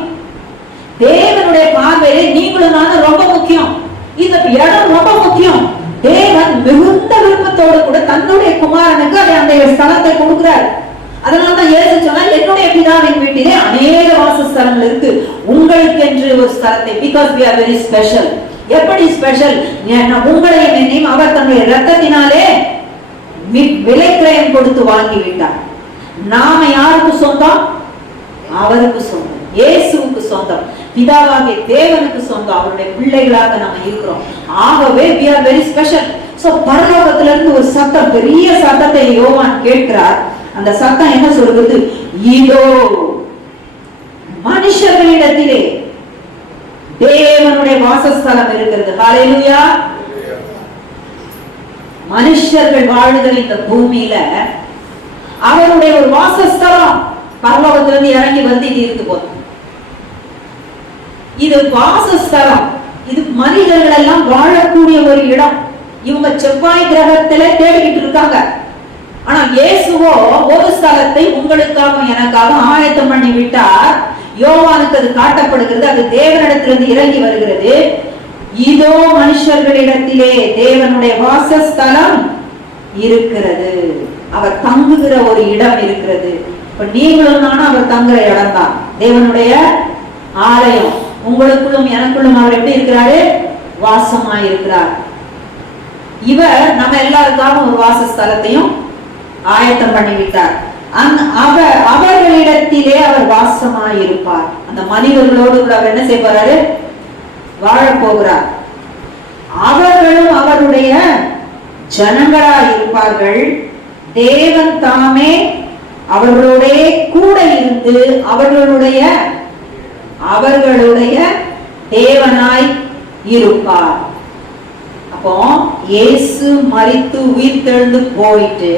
தேவனுடைய பார்வையில நீங்களும் நானும் ரொம்ப முக்கியம். இந்த இடம் ரொம்ப முக்கியம். தேவன் மிகுந்த விருப்பத்தோடு கூட தன்னுடைய குமாரனுக்கு அந்த ஸ்தலத்தை கொடுக்கிறார். அதனால்தான் இயேசு சொன்னார், என்னுடைய பிதாவின் வீட்டிலே அநேக வாசஸ்தலங்கள் இருக்கு, உங்களுக்கு என்று ஒரு ஸ்தலத்தை. Because we are very special. எப்படி ஸ்பெஷல்? உங்களையும் என்னையும் அவர் தன்னுடைய இரத்தத்தினாலே விலைக்கிரயம் கொடுத்து வாங்கி விட்டார். நாம யாருக்கு சொந்தம்? அவருக்கு சொந்தம், இயேசுவுக்கு சொந்தம், பிதாவாகிய தேவனுக்கு சொந்தம். அவருடைய பிள்ளைகளாக நாம இருக்கிறோம். ஆகவே we are very special. So பரலோகத்துல இருந்து ஒரு சத்தம், பெரிய சத்தத்தை யோவான் கேட்கிறார். அந்த சத்தம் என்ன சொல்றது? இதோ மனுஷர்களிடத்திலே தேவனுடைய வாசஸ்தலம் இருக்கிறது. ஹல்லேலூயா. மனுஷர்கள் வாழுகிற இந்த பூமியில அவருடைய ஒரு வாசஸ்தலம் பரலோகத்திலிருந்து இறங்கி வந்து இது இருக்கு போதும். இது வாசஸ்தலம். இது மனிதர்கள் எல்லாம் வாழக்கூடிய ஒரு இடம். இவங்க செவ்வாய் கிரகத்தில தேடிக்கிட்டு இருக்காங்க. ஆனா இயேசுவோ ஒரு ஸ்தலத்தை உங்களுக்காக எனக்காக ஆயத்தம் பண்ணி விட்டார். யோவானுக்கு அது காட்டப்படுகிறது. அது தேவனிடத்திலிருந்து இறங்கி வருகிறது. இதோ மனுஷர்களிடத்திலே தேவனுடைய வாசஸ்தலம் இருக்கிறது. அவர் தங்குகிற ஒரு இடம் இருக்கிறது. இப்ப நீங்களும் நானும் அவர் தங்குற இடம் தான் தேவனுடைய ஆலயம். உங்களுக்குள்ளும் எனக்குள்ளும் அவர் எப்படி இருக்கிறாரு? வாசமாய் இருக்கிறார். இவர் நம்ம எல்லாருக்காக ஒரு வாசஸ்தலத்தையும் ஆயத்தம் பண்ணிவிட்டார். அவர்களிடத்திலே அவர் வாசமாய் இருப்பார். அந்த மனிதர்களோடு அவர் என்ன செய்வாரு? வாழ போகிறார். அவர்களும் அவருடைய ஜனங்களாய் இருப்பார்கள். தேவன் தாமே அவர்களோட கூட இருந்து அவர்களுடைய தேவனாய் இருப்பார். அப்போ இயேசு மரித்து உயிர்த்தெழுந்து போயிட்டு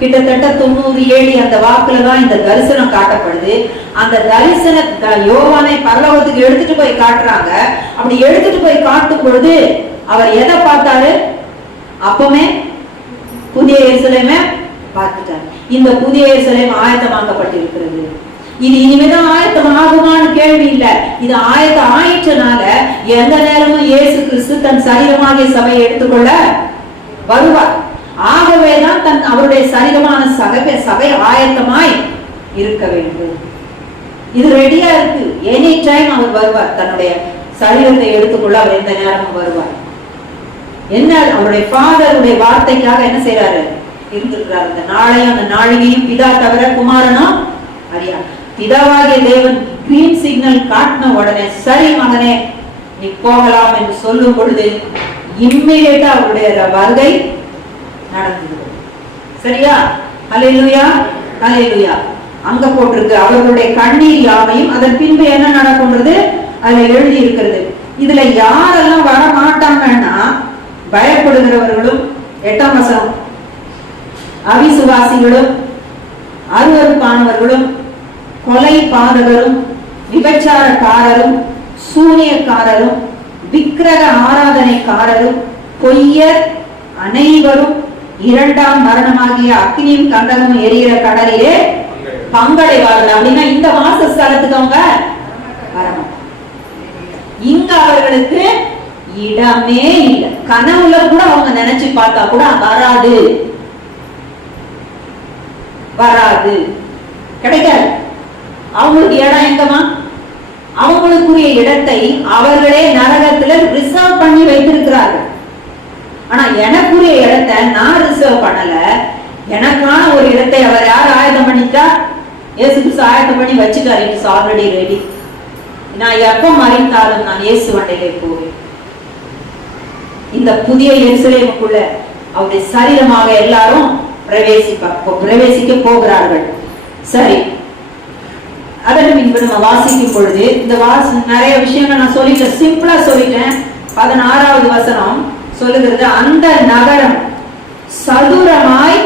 கிட்டத்தட்ட 97 அந்த வாக்குலதான் இந்த தரிசனம் காட்டப்படுது. அந்த தரிசனத்தை யோவானை பரலோகத்துக்கு எடுத்துட்டு போய் காட்டுறாங்க. அப்படி எடுத்துட்டு போய் காட்டும் பொழுது அவர் எதை பார்த்தாரு? அப்பமே புதிய எருசலேமை பார்த்துட்டார். இந்த புதிய எருசலேம் ஆயத்தமாக்கப்பட்டிருக்கிறது. இது இனிமேதான் ஆயத்தம் ஆகுமான்னு கேள்வி இல்ல. இது ஆயத்தம் ஆயிற்றனால எந்த நேரமும் இயேசு கிறிஸ்து தன் சரீரமாகிய சபையை எடுத்துக்கொள்ள வருவார். ஆகவேதான் அவருடைய சரீரமான சபை ஆயத்தமாய் இருக்க வேண்டும். இது ரெடியா இருக்கு. எனி டைம் அவர் வருவார். தன்னுடைய சரீரத்தை எடுத்துக்கொள்ள அவர் எந்த நேரமும் வருவார். என்ன அவருடைய ஃபாதருடைய வார்த்தைக்காக என்ன செய்யறாரு? இருந்திருக்கிறார். அந்த நாளையும் அந்த நாளிகையும் பிதா தவிர குமாரனும் அறியா. பிதாவாகிய தேவன் கிரீன் சிக்னல் காட்டின உடனே சரி மகனே நீ போகலாம் என்று சொல்லும் பொழுது இம்மிடியேட்டா அவருடைய வருகை நடந்தது. சரியா? ஹல்லேலூயா, ஹல்லேலூயா. அங்க போட்டிருக்கு அவர்களுடைய கண்ணீர் யாவையும் அதன் பின்பு என்ன நடக்கும்ன்றது அதுல எழுதி இருக்கிறது. இதுல யாரெல்லாம் வர மாட்டாங்கன்னா பயப்படுகிறவர்களும், 8ஆம் வசனம், அவிசுவாசிகளும், அருவருப்பானவர்களும், கொலை பாதகரும், விபச்சாரக்காரரும், சூனியக்காரரும், விக்கிரக ஆராதனைக்காரரும், பொய்யர் அனைவரும் 2ஆம் மரணமாகிய அக்கினியும் கந்தகமும் எரிகிற கடலிலே பங்கடைவார்கள். அப்படின்னா இந்த வாசஸ்தலத்துக்கு அவங்க வரமாட்டாங்க. இங்க அவர்களுக்கு இடமே இல்லை. கனவுல கூட அவங்க நினைச்சு பார்த்தா கூட வராது, வராது, கிடைக்காது. அவங்களுக்கு இடம் எங்கமா? அவங்களுக்குரிய இடத்தை அவர்களே நரகத்துல ரிசர்வ் பண்ணி வைத்திருக்கிறார்கள். ஆனா எனக்குரிய இடத்தை நான் ரிசர்வ் பண்ணல. எனக்கான ஒரு இடத்தை அவர் யார் ஆயத்தம் பண்ணிட்டா? இயேசு கிறிஸ்து ஆயத்தம் பண்ணி வச்சுட்டார். It is already ready. நான் எப்ப மறைந்தாலும் நான் இயேசு வண்டையிலே போவேன். இந்த புதிய எருசலேமுக்குள்ள அவருடைய சரீரமாக எல்லாரும் பிரவேசிக்க போகிறார்கள். சரி, அதற்கு பின்பு நம்ம வாசிக்கும் பொழுது இந்த நிறைய விஷயங்கள் நான் சொல்லிட்டேன், சிம்பிளா சொல்லிட்டேன். 16வது வசனம் சொல்லுகிறது, அந்த நகரம் சதுரமாய்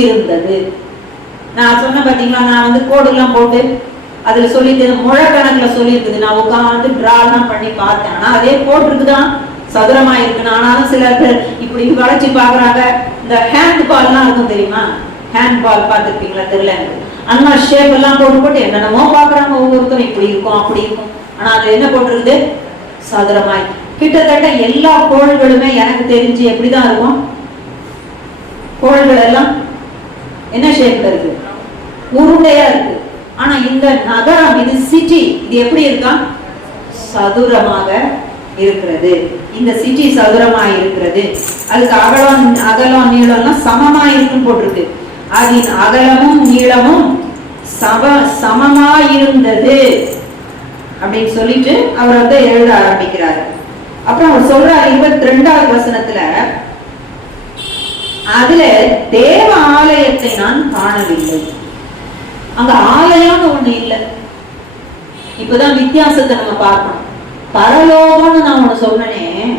இருந்தது. நான் சொன்ன பாத்தீங்களா, நான் கோடு எல்லாம் போட்டு அதுல சொல்லிட்டு முழக்கணக்குல சொல்லி இருக்குது. நான் உட்காந்து டிரா எல்லாம் பண்ணி பார்த்தேன். ஆனா அதே போட்டிருக்குதான், சதுரமா இருக்குன்னு. ஆனாலும் சில பேர் இப்படி வளைச்சு பாக்குறாங்க. இந்த ஹேண்ட் பால் எல்லாம் இருக்கும் தெரியுமா? ஹேண்ட் பால் பார்த்துருப்பீங்களா தெரியல எனக்கு. அந்த ஷேப் எல்லாம் போட்டு போட்டு என்னென்னமோ பாக்குறாங்க. ஒவ்வொருத்தரும் இப்படி இருக்கும் அப்படி இருக்கும். ஆனா அது என்ன போட்டிருக்குது? சதுரமாய். கிட்டத்தட்ட எல்லா கோள்களுமே எனக்கு தெரிஞ்சு எப்படிதான் இருக்கும். கோள்கள் எல்லாம் என்ன ஷேப்ல இருக்கு? உருண்டையா இருக்கு. ஆனா இந்த நகரம், இது சிட்டி, இது எப்படி இருக்கா? சதுரமாக இருக்கிறது. இந்த சிட்டி சதுரமாக இருக்கிறது. அதுக்கு அகலம் நீளம்லாம் சமமா இருக்குன்னு போட்டிருக்கு. அதன் அகலமும் நீளமும் சமமாயிருந்தது அப்படின்னு சொல்லிட்டு அவர் வந்து எழுத ஆரம்பிக்கிறார். அப்புறம் அவர் சொல்றார் 22வது வசனத்துல, அதுல தேவ ஆலயத்தை நான் காணவில்லை. அங்க ஆலயம்னு ஒண்ணு இல்லை. இப்பதான் வித்தியாசத்தை நம்ம பார்க்கணும். பரலோகம்னு நான் ஒண்ணு சொன்னேன்,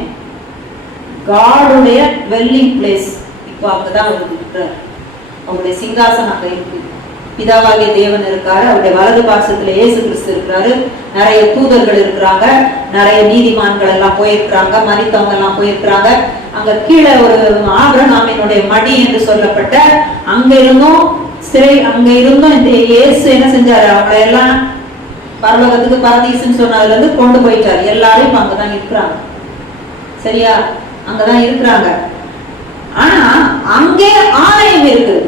காடுடைய dwelling place. இப்ப அங்கதான் அவர் இருக்கிறார். அவருடைய சிங்காசனம் அங்க இருக்கு. பிதாவாகிய தேவன் இருக்காரு. அவருடைய வலது பாசத்துல இயேசு கிறிஸ்து இருக்கிறாரு. நிறைய தூதர்கள் இருக்கிறாங்க. நிறைய நீதிமான்கள் எல்லாம் போயிருக்கிறாங்க. மரித்தவங்க எல்லாம் போயிருக்கிறாங்க. அங்க கீழே ஒரு ஆபிரகாமினுடைய மடி என்று சொல்லப்பட்ட அங்க இருந்தும் அங்க இருந்தும் இந்த இயேசு என்ன செஞ்சாரு? அவங்களை எல்லாம் பரலோகத்துக்கு பரதீசுன்னு சொன்னதுல இருந்து கொண்டு போயிட்டாரு. எல்லாரும் அங்கதான் இருக்கிறாங்க. சரியா? அங்கதான் இருக்கிறாங்க. ஆனா அங்கே ஆலயம் இருக்குது.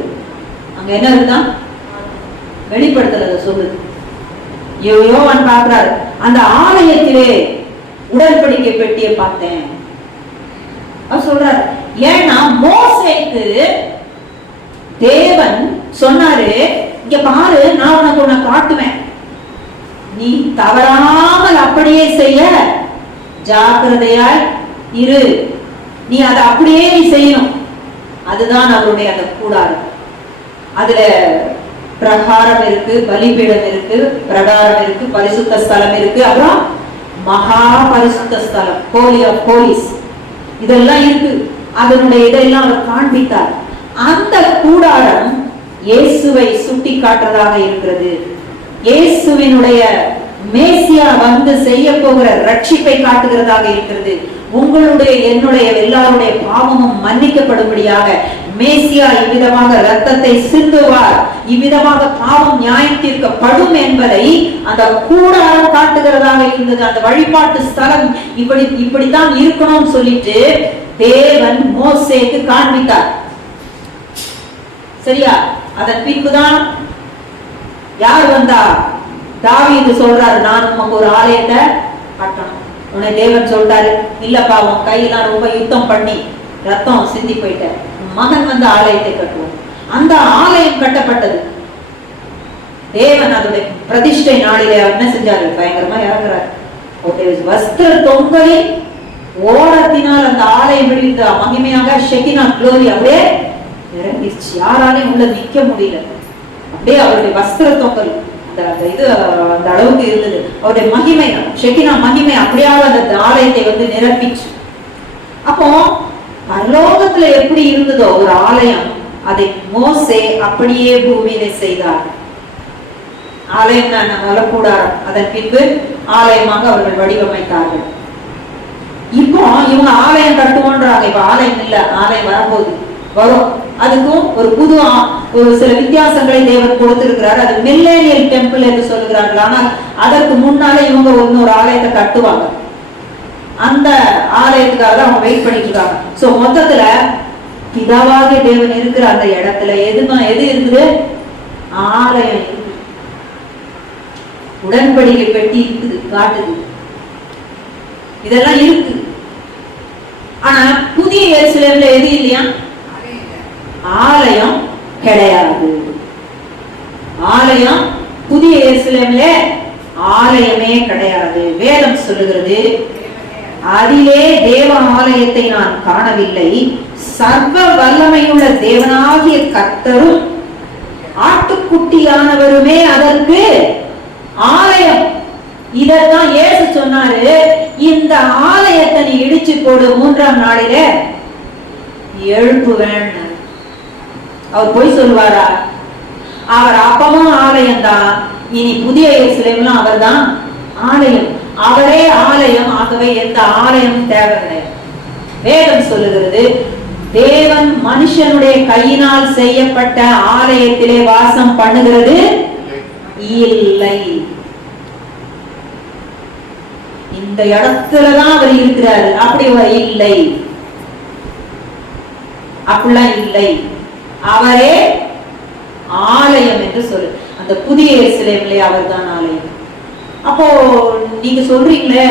அங்க என்ன இருக்குதான்? வெளிப்படுத்தல சொல்லுது. யோவான் பார்க்கிறாரு. அந்த ஆலயத்திலே உடன்படிக்கை பெட்டியை பார்த்தேன் அவர் சொல்றாரு. ஏன்னா மோசேக்கு தேவன் சொன்னாரு, இங்க பாரு, நான் உனக்கு உன்னை காட்டுவேன், நீ தவறாமல் அப்படியே செய்ய ஜாக்கிரதையாய் இரு, நீ அதை அப்படியே நீ செய்யணும். அதுதான் அவருடைய அந்த கூடாரம். அதுல பிரகாரம் இருக்கு, பலிபீடம் இருக்கு, பிரகாரம் இருக்கு, பரிசுத்த ஸ்தலம் இருக்கு, அப்புறம் மகா பரிசுத்த ஸ்தலம், ஹோலி ஆஃப் ஹோலிஸ், இதெல்லாம் இருக்கு. அதனுடைய இதெல்லாம் அவர் காண்பித்தார். அந்த கூடாரம் இயேசுவை சுட்டி காட்டுறதாக இருக்கிறது. இயேசுவினுடைய மேசியா வந்து செய்ய போகிற ரட்சிப்பை காட்டுகிறதாக இருக்கிறது. உங்களுடைய என்னுடைய எல்லாருடைய பாவமும் மன்னிக்கப்படும்படியாக மேசியா இவ்விதமாக ரத்தத்தை சிந்துவார், இவ்விதமாக பாவம் நியாயம் தீர்க்கப்படும் என்பதை அந்த கூடாரம் காட்டுகிறதாக இருந்தது. அந்த வழிபாட்டு ஸ்தலம் இப்படித்தான் இருக்கணும்னு சொல்லிட்டு தேவன் மோசேக்கு காண்பித்தார். சரியா? அதன் பின்புதான் யார் வந்தா? தாவீது சொல்றாரு, நான் உமக்கு ஒரு ஆலயத்தை கட்டணும். உன்னை தேவன் சொல்றாரு, இல்லப்பா, உன் கையெல்லாம் ரொம்ப யுத்தம் பண்ணி ரத்தம் சிந்தி போயிட்ட, மகன் வந்து ஆலயத்தை கட்டுவோம். அந்த ஆலயம் கட்டப்பட்டது. தேவன் அதோட பிரதிஷ்டை நாளிலே என்ன செஞ்சாரு? பயங்கரமா இறங்குறாரு. வஸ்திர தொங்கலின் ஓடத்தினால் அந்த ஆலயம் மகிமையாக ஷெகினா க்ளோரி அப்படியே இறங்கிருச்சு. யாராலையும் உள்ள நிக்க முடியல. அப்படியே அவருடைய வஸ்திர தொங்கல் அந்த அளவுக்கு இருந்தது. அவருடைய மகிமை, ஷெகினா மகிமை அப்படியாக அந்த ஆலயத்தை வந்து நிரப்பிச்சு. அப்போ பரலோகத்துல எப்படி இருந்ததோ ஒரு ஆலயம், அதை மோசே அப்படியே பூமியில செய்தார். ஆலயம் தான் கூடாரம். அதன் பின்பு ஆலயமாக அவர்கள் வடிவமைத்தார்கள். இப்போ இவங்க ஆலயம் கட்டுவோன்றாங்க. இப்ப ஆலயம் இல்ல, ஆலயம் வரப்போகுது, வரும். அதுக்கும் ஒரு புது ஒரு சில வித்தியாசங்களை தேவன் கொடுத்திருக்கிறார். அது மில்லேனியல் டெம்பிள் என்று சொல்லுகிறார்கள். ஆனால் அதற்கு முன்னாலே இவங்க இன்னொரு ஆலயத்தை கட்டுவாங்க. அந்த ஆலயத்துக்காக அவங்க வெயிட் பண்ணிட்டு இருக்காங்க. சோ மொத்தத்துல பிதாவாகிய தேவன் இருக்கிற அந்த இடத்துல எது இருக்குது? ஆலயம் இருக்குது. உடன்படிக்கை பெட்டி இருக்குது, காட்டுது. இதெல்லாம் இருக்கு. ஆனா புதிய எருசலேம்ல எது இல்லையா? ஆலயம் கிடையாது. ஆலயம் புதிய எருசலேம்ல ஆலயமே கிடையாது. வேதம் சொல்லுகிறது, அதிலே தேவ ஆலயத்தை நான் காணவில்லை, சர்வ வல்லமையுள்ள தேவனாகிய கர்த்தரும் ஆட்டுக்குட்டியானவருமே அதற்கு ஆலயம். இதத்தான் இயேசு சொன்னாரு, இந்த ஆலயத்தை நீ இடிச்சு போடு, 3ஆம் நாளில எழுப்புவேன். அவர் போய் சொல்வாரா? அவர் அப்பமும் ஆலயம் தான், இனி புதிய எருசலேம்லாம் அவர்தான் ஆலயம், அவரே ஆலயம். ஆகவே எந்த ஆலயம் தேவை கிடையாது. வேதம் சொல்லுகிறது, தேவன் மனுஷனுடைய கையினால் செய்யப்பட்ட ஆலயத்திலே வாசம் பண்ணுகிறது இல்லை. இந்த இடத்துலதான் அவர் இருக்கிறாரு, அப்படி இல்லை, அப்படிலாம் இல்லை. அவரே ஆலயம் என்று சொல்லு. அந்த புதிய எருசலேமிலே அவர் தான் ஆலயம். அப்போ நீங்க சொல்றீங்களே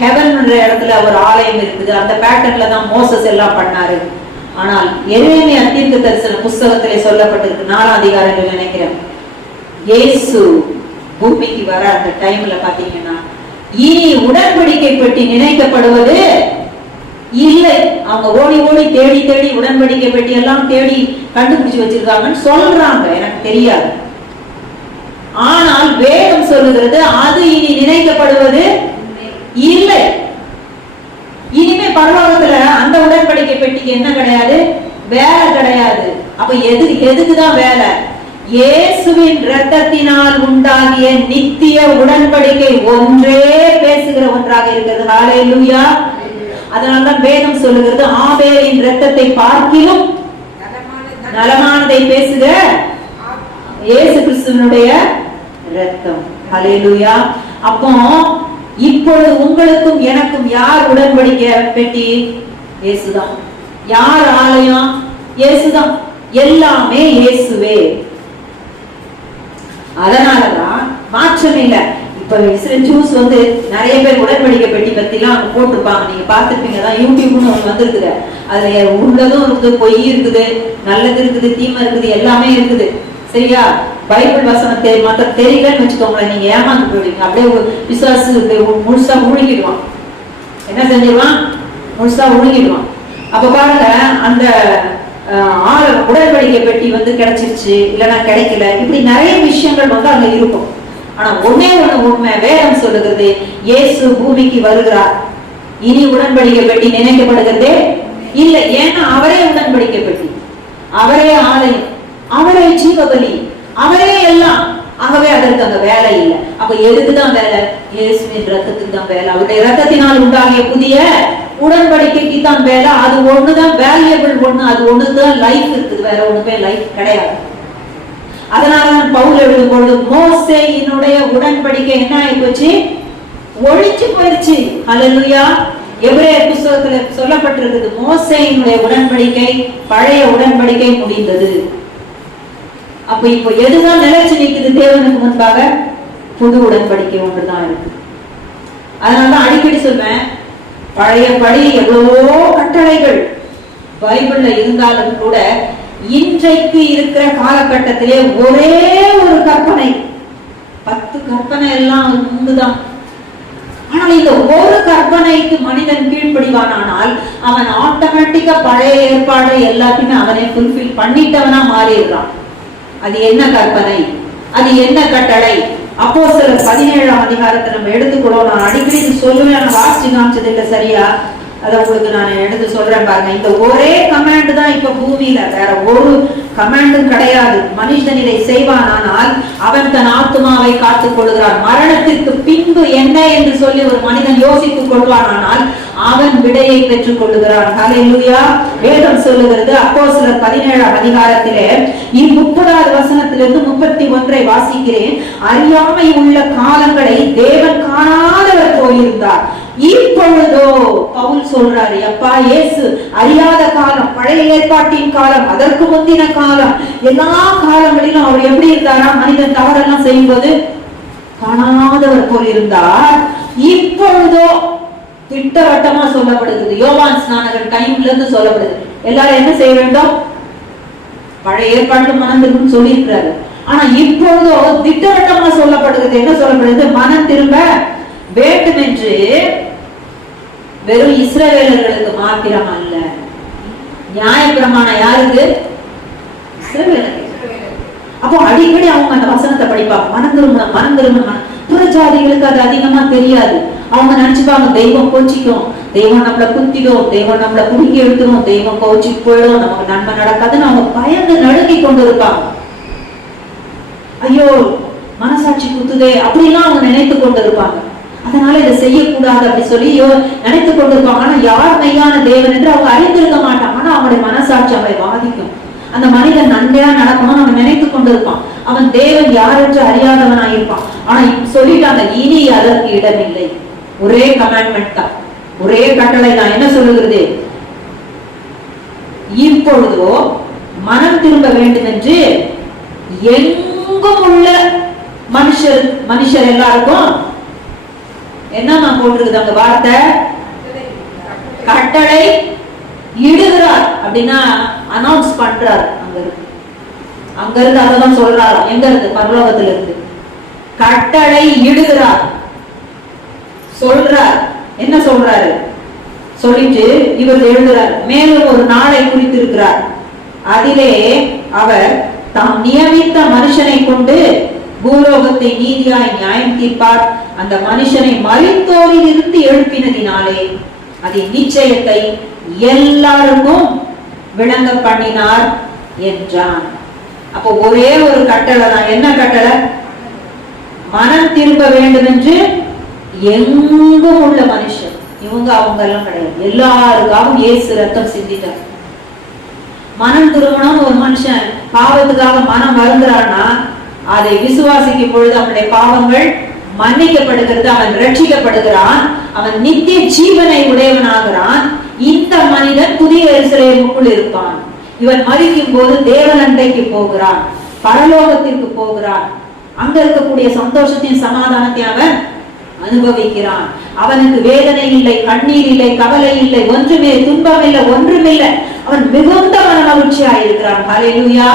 ஹெவன் இடத்துல ஒரு ஆலயம் இருக்குது, அந்த பேட்டர்ன்ல தான் மோசஸ் எல்லாம் பண்ணாரு. ஆனால் எரேமியா தீர்க்க தரிசன புஸ்தகத்திலே சொல்லப்பட்டிருக்கு 4ஆம் அதிகாரத்தில் நினைக்கிறேன், இயேசு பூமிக்கு வர அந்த டைம்ல பாத்தீங்கன்னா இனி உடன்படிக்கை பெட்டி நினைக்கப்படுவது இல்லை. அவங்க ஓடி ஓடி தேடி தேடி உடன்படிக்கை பெட்டி எல்லாம் தேடி கண்டுபிடிச்சு வச்சிருக்காங்கன்னு சொல்றாங்க, எனக்கு தெரியாது. ஆனால் வேதம் சொல்லுகிறது அது இனி நினைக்கப்படுவது இல்லை. இனிமே பரலோகத்துல அந்த உடன்படிக்கை பெட்டிக்கு என்ன கிடையாது, வேலை கிடையாது. அப்ப எதுக்குதான் வேலை? இயேசுவின் இரத்தத்தினால் உண்டாகிய நித்திய உடன்படிக்கை ஒன்றே பேசுகிற ஒன்றாக இருக்கிறது. ஹல்லேலூயா. அதனால்தான் வேதம் சொல்லுகிறது, ஆபேலின் இரத்தத்தை பார்க்கிலும் நலமானதை பேசுகிற இயேசு கிறிஸ்துவினுடைய இரத்தம். ஹல்லேலூயா. அப்போ இப்பொழுது உங்களுக்கும் எனக்கும் யார் உடன்படிக்கை பெட்டி? இயேசுதான். யார் ஆலயம்? இயேசுதான். எல்லாமே இயேசுவே. அதனாலதான் மாற்றம் இல்லை. இப்ப இஸ்ரேல் ஜூஸ் நிறைய பேர் உடன்படிக்கை பெட்டி பத்தி எல்லாம் போட்டிருப்பாங்க, நீங்க பாத்துருப்பீங்க. தான் யூடியூப்னு ஒண்ணு வந்திருக்குது. அதுல உள்ளதும் இருக்குது, பொய் இருக்குது, நல்லது இருக்குது, தீமை இருக்குது, எல்லாமே இருக்குது. சரியா? பைபிள் வசனத்தை மற்ற தெரியலன்னு வச்சுக்கோங்களேன், நீங்க ஏமாந்து போயிடுவீங்க. அப்படியே விசுவாசு முழுசா முழுகிடுவான். என்ன செஞ்சிருவான்? முழுசா முழுகிடுவான். அப்ப பாருங்க, அந்த உடன்படிக்கை பெட்டி கிடைச்சிருச்சு, இல்லைன்னா கிடைக்கல, இப்படி நிறைய விஷயங்கள் அங்க இருக்கும். ஆனா ஒன்னே ஒண்ணு உண்மை, வேதம் சொல்லுகிறது, இயேசு பூமிக்கு வருகிறார். இனி உடன்படிக்கை பெட்டி நினைக்கப்படுகிறதே இல்லை. ஏன்னா அவரே உடன்படிக்கை பெட்டி, அவரே ஆலயம், அவரே ஜீவபலி, அவரே எல்லாம். ஆகவே அதற்கு அங்க வேலை இல்லை. அப்ப எதுக்குதான் வேலை? இயேசுவின் ரத்தத்துக்கு தான் வேலை. அவருடைய ரத்தத்தினால் உண்டாகிய புதிய உடன்படிக்கைக்கு தான் வேலை. அது ஒண்ணுதான் வேல்யூபிள் ஒண்ணு, அது ஒண்ணுதான் லைஃப் இருக்குது, வேற ஒண்ணுமே லைஃப் கிடையாது. அதனாலதான் பவுல் எழுதும் பொழுது, மோசேயினுடைய உடன்படிக்கை என்ன ஆகி போச்சு? ஒழிச்சு போயிடுச்சு. ஹல்லேலூயா. எபிரேயர் புத்தகத்துல சொல்லப்பட்டிருக்குது, மோசேயினுடைய உடன்படிக்கை, பழைய உடன்படிக்கை முடிந்தது. அப்ப இப்போ எதுதான் நிலைச்சு நிக்குது தேவனுக்கு முன்பாக? புது உடன்படிக்கை ஒன்றுதான் இருக்கு. அதனாலதான் அடிக்கடி சொல்வேன், பழையபடி எவ்வளவோ கட்டளைகள் பைபிள்ல இருந்தாலும் கூட இன்றைக்கு இருக்கிற காலகட்டத்திலே ஒரே ஒரு கற்பனை, 10 கற்பனை எல்லாம் உண்டுதான். ஆனால் இந்த ஒரு கற்பனைக்கு மனிதன் கீழ்ப்படிவானால் அவன் ஆட்டோமேட்டிக்கா பழைய ஏற்பாடு எல்லாத்தையுமே அவனே ஃபுல்ஃபில் பண்ணிட்டவனா மாறிடுறான். அது என்ன கற்பனை? அது என்ன கட்டளை? அப்போஸ்தலர் 17ஆம் அதிகாரத்தை நம்ம எடுத்துக்கொள்வோம். நான் அடிக்கடி சொல்லுவேன், நான் வாசிச்சு காமிச்சது இல்லை சரியா, அதை உங்களுக்கு நான் எடுத்து சொல்றேன் பாருங்க. இந்த ஒரே கமாண்ட் தான் இப்ப பூமியில, வேற ஒரு கமாண்டும் கிடையாது. மனுஷன் இதை செய்வானால் அவன் தன் ஆத்மாவை காத்துக் கொள்கிறான். மரணத்திற்கு பின்பு என்ன என்று சொல்லி ஒரு மனிதன் யோசித்துக் கொள்வானால் அவன் விடையை பெற்றுக் கொள்ளுகிறான். ஹல்லேலூயா. வேதம் சொல்லுகிறது, அப்போஸ்தலர் 17ஆம் அதிகாரத்திலே 30வது வசனத்திலிருந்து 31 வாசிக்கிறேன். அறியாமை உள்ள காலங்களை தேவன் காணாதவர் போயிருந்தார். இப்பொழுதோ பவுல் சொல்றாரு, அப்பா இயேசு அறியாத காலம், பழைய ஏற்பாட்டின் காலம், அதற்கு முந்தின காலம், எல்லா காலங்களிலும் அவர் எப்படி இருந்தாரா? மனிதன் தவறெல்லாம் செய்யும்போது காணாதவர் போல் இருந்தார். இப்பொழுதோ திட்டவட்டமா சொல்லப்படுகிறது. யோவான் ஸ்நானகர் டைம்ல இருந்து சொல்லப்படுது, எல்லாரும் என்ன செய்ய வேண்டும்? பழைய ஏற்பாட்டில் மனம் திரும்ப சொல்லி இருக்கிறாரு. ஆனா இப்பொழுதோ திட்டவட்டமா சொல்லப்படுகிறது. என்ன சொல்லப்படுது? மனம் திரும்ப வேண்டும் என்று. வெறும் இஸ்ரவேலர்களுக்கு மாத்திரம் அல்ல, நியாயப்பிரமாணம் யாருக்கு? இஸ்ரவேலர்கள். அப்போ அடிக்கடி அவங்க அந்த வசனத்தை படிப்பாங்க, மனம் திரும்ப மனம் திரும்ப. புறஜாதிகளுக்கு அது அதிகமா தெரியாது. அவங்க நினைச்சுப்பாங்க, தெய்வம் கோச்சிக்கும், தெய்வம் நம்மளை குத்திடும், தெய்வம் நம்மளை குறுக்கி எடுத்துடும், தெய்வம் கோச்சிக்கு போயிடும், நமக்கு நன்மை நடக்காதுன்னு அவங்க பயந்து நடுங்கி கொண்டு இருப்பாங்க. ஐயோ மனசாட்சி குத்துதே அப்படிலாம் அவங்க நினைத்து கொண்டிருப்பாங்க. அதனால இதை செய்யக்கூடாது அப்படி சொல்லி நினைத்து கொண்டிருப்பாங்க. ஆனா யார் மெய்யான தேவன் என்று அவங்க அறிந்திருக்க மாட்டாங்க. ஆனா அவனுடைய மனசாட்சி அவளை பாதிக்கும். அந்த மனிதன் நன்மையா நடக்கணும்னு அவன் நினைத்து கொண்டிருப்பான். அவன் தேவன் யார் என்று அறியாதவனாயிருப்பான். ஆனா சொல்லிட்டாங்க, இனி அதற்கு இடமில்லை. ஒரே கமாண்ட்மெண்ட் தான், ஒரே கட்டளை தான். என்ன சொல்லுகிறது? இப்பொழுதோ மனம் திரும்ப வேண்டும் என்று எங்கும் உள்ள மனுஷர் எல்லாருக்கும் என்ன போட்டிருக்குது அந்த வார்த்தை? கட்டளை இடுகிறார். அப்படின்னா அனௌன்ஸ் பண்றார். அங்க இருந்து அதான் சொல்றாரு. எங்க இருந்து? பரலோகத்துல இருந்து கட்டளை இடுகிறார், சொல்றார். என்ன சொல்றாரு? சொல்லிட்டு இவர் எழுதுறார். மேலும் ஒரு நாளை குறித்திருக்கிறார். அதிலே அவர் தாம் நியமித்த மனுஷனை கொண்டு பூலோகத்தை நீதியாய் நியாயம் தீர்ப்பார். அந்த மனுஷனை மரித்தோரில் இருந்து எழுப்பினதினாலே அதன் நிச்சயத்தை எல்லாருக்கும் விளங்க பண்ணினார் என்றான். அப்போ ஒரே ஒரு கட்டளை தான். என்ன கட்டளை? மனம் திரும்ப வேண்டும் என்று எங்கும் உள்ள மனுஷன். இவங்க அவங்க எல்லாம் கிடையாது, எல்லாருக்காகவும் இயேசு ரத்தம் சிந்திட்டார். மனம் திரும்பணும். ஒரு மனுஷன் பாவத்துக்காக மனம் வருகிறான்னா அதை விசுவாசிக்கும் பொழுது அவனுடைய பாவங்கள் மன்னிக்கப்படுகிறது, அவன் ரட்சிக்கப்படுகிறான், அவன் நித்திய ஜீவனை உடையவனாகிறான். இந்த மனிதன் புதிய எருசலேமுக்குள் இருப்பான். இவன் மரிக்கும் போது தேவனண்டைக்கு போகிறான், பரலோகத்திற்கு போகிறான். அங்க இருக்கக்கூடிய சந்தோஷத்தையும் சமாதானத்தையும் அவன் அனுபவிக்கிறான். அவனுக்கு வேதனை இல்லை, கண்ணீர் இல்லை, கவலை இல்லை, ஒன்றுமே துன்பம் இல்லை, ஒன்றுமில்லை. அவன் மிகுந்த மன மகிழ்ச்சியா இருக்கிறான். ஹல்லேலூயா,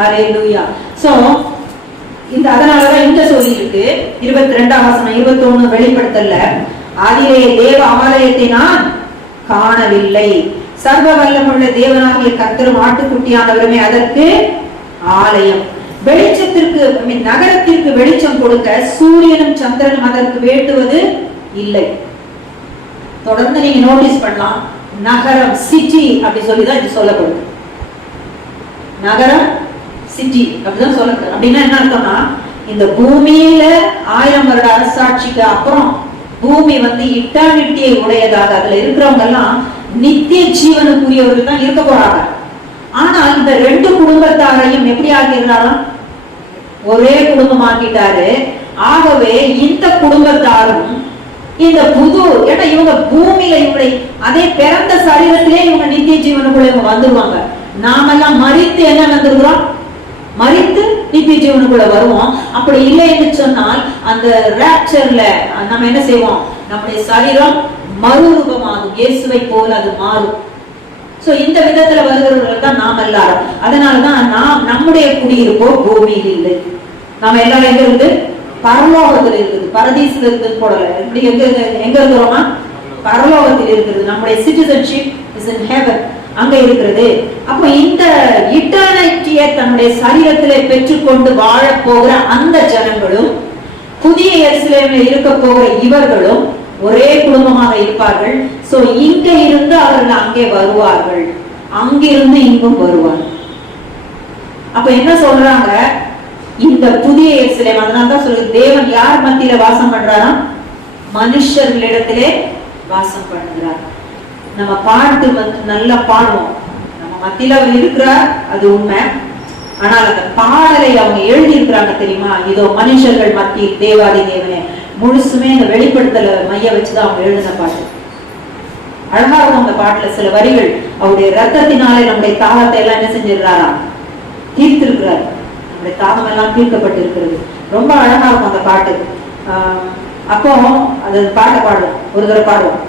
ஹல்லேலூயா. சோ அதனாலதான் இந்த சொல்லி இருக்கு 22ஆம் வசனம் 21 வெளிப்படுத்தல, அதிலே தேவ ஆலயத்தை நான் காணவில்லை, சர்வ வல்லமுள்ள தேவனாகிய கர்த்தரும் ஆட்டுக்குட்டியானவருமே அதற்கு ஆலயம். வெளிச்சத்திற்கு நகரத்திற்கு வெளிச்சம் கொடுக்க சூரியனும் சந்திரனும் அதற்கு வேண்டுவது இல்லை. தொடர்ந்து நீங்க நோட்டீஸ் பண்ணலாம், நகரம் சிட்டி அப்படி சொல்லிதான் இது சொல்லப்படுது. நகரம் சிட்டி அப்படிதான் சொல்லப்படுது. அப்படின்னா என்ன அர்த்தம்னா, இந்த பூமியில 1000 வருட அரசாட்சிக்கு அப்புறம் பூமி இட்டர்னிட்டியை உடையதாக, அதுல இருக்கிறவங்க எல்லாம் நித்திய ஜீவனுக்குரியவர்கள் தான் இருக்க போறாங்க. ஆனால் இந்த 2 குடும்பத்தாரையும் எப்படி ஆக்கிடுறாராம்? ஒரே குடும்பம் ஆக்கிட்டாரு. ஆகவே இந்த குடும்பத்தாரும் இந்த புது, ஏன்னா இவங்க பூமியில இவங்களை அதே பிறந்த சரீரத்திலே இவங்க நித்திய ஜீவனுக்குள்ள இவங்க வந்துருவாங்க. நாமெல்லாம் மரித்து என்ன வந்துருக்கிறோம்? மரித்து நித்திய ஜீவனுக்குள்ள வருவோம். அப்படி இல்லை என்று சொன்னால் அந்த ராப்சர்ல நம்ம என்ன செய்வோம்? நம்முடைய சரீரம் மறுரூபமாகும், இயேசுவை போல அது மாறும். சோ இந்த விதத்துல வருகிறவர்கள் தான் நாம் எல்லாரும். அதனாலதான் நம்முடைய குடியிருப்போ பூமியில் இல்லை. நாம எல்லாரும் எங்க இருந்து? பரலோகத்தில் இருக்குது, பரதீசில் இருக்குது போடல. இப்படி எங்க இருக்கிறோமா? பரலோகத்தில் இருக்கிறது. நம்முடைய சிட்டிசன்ஷிப் இஸ் இன் ஹெவன், அங்க இருக்கிறது. அப்ப இந்த இட்டர்னிட்டியை தன்னுடைய சரீரத்திலே பெற்றுக்கொண்டு வாழ போகிற அந்த ஜனங்களும் புதிய எருசலேமில் இருக்க போகிற இவர்களும் ஒரே குடும்பமாக இருப்பார்கள். சோ இங்க இருந்து அவர்கள் அங்கே வருவார்கள், அங்கிருந்து இங்கும் வருவார்கள். அப்ப என்ன சொல்றாங்க? இந்த புதிய எருசலேம், அதனால்தான் சொல்லுது, தேவன் யார் மத்தியில வாசம் பண்றாராம்? மனுஷர்களிடத்திலே வாசம் பண்ணுகிறார். நம்ம பாட்டு நல்லா பாடுவோம், நம்ம மத்தியில அவர் இருக்கிறார், அது உண்மை. ஆனால் அந்த பாடலை அவங்க எழுதி இருக்கிறாங்க தெரியுமா? இதோ மனுஷர்கள் மத்தியில் தேவாதி தேவனே, முழுசுமே இந்த வெளிப்படுத்தல மைய வச்சுதான் அவங்க எழுதின பாட்டு. அழகா இருக்கும் அந்த பாட்டுல சில வரிகள். அவருடைய ரத்தத்தினாலே நம்முடைய தாகத்தை எல்லாம் என்ன செஞ்சிருக்கிறாராம்? தீர்த்திருக்கிறார். நம்முடைய தாகம் எல்லாம் தீர்க்கப்பட்டு இருக்கிறது. ரொம்ப அழகா இருக்கும் அந்த பாட்டு. அப்போ அது பாட்டை பாடுவோம், ஒரு தடவை பாடுவோம்.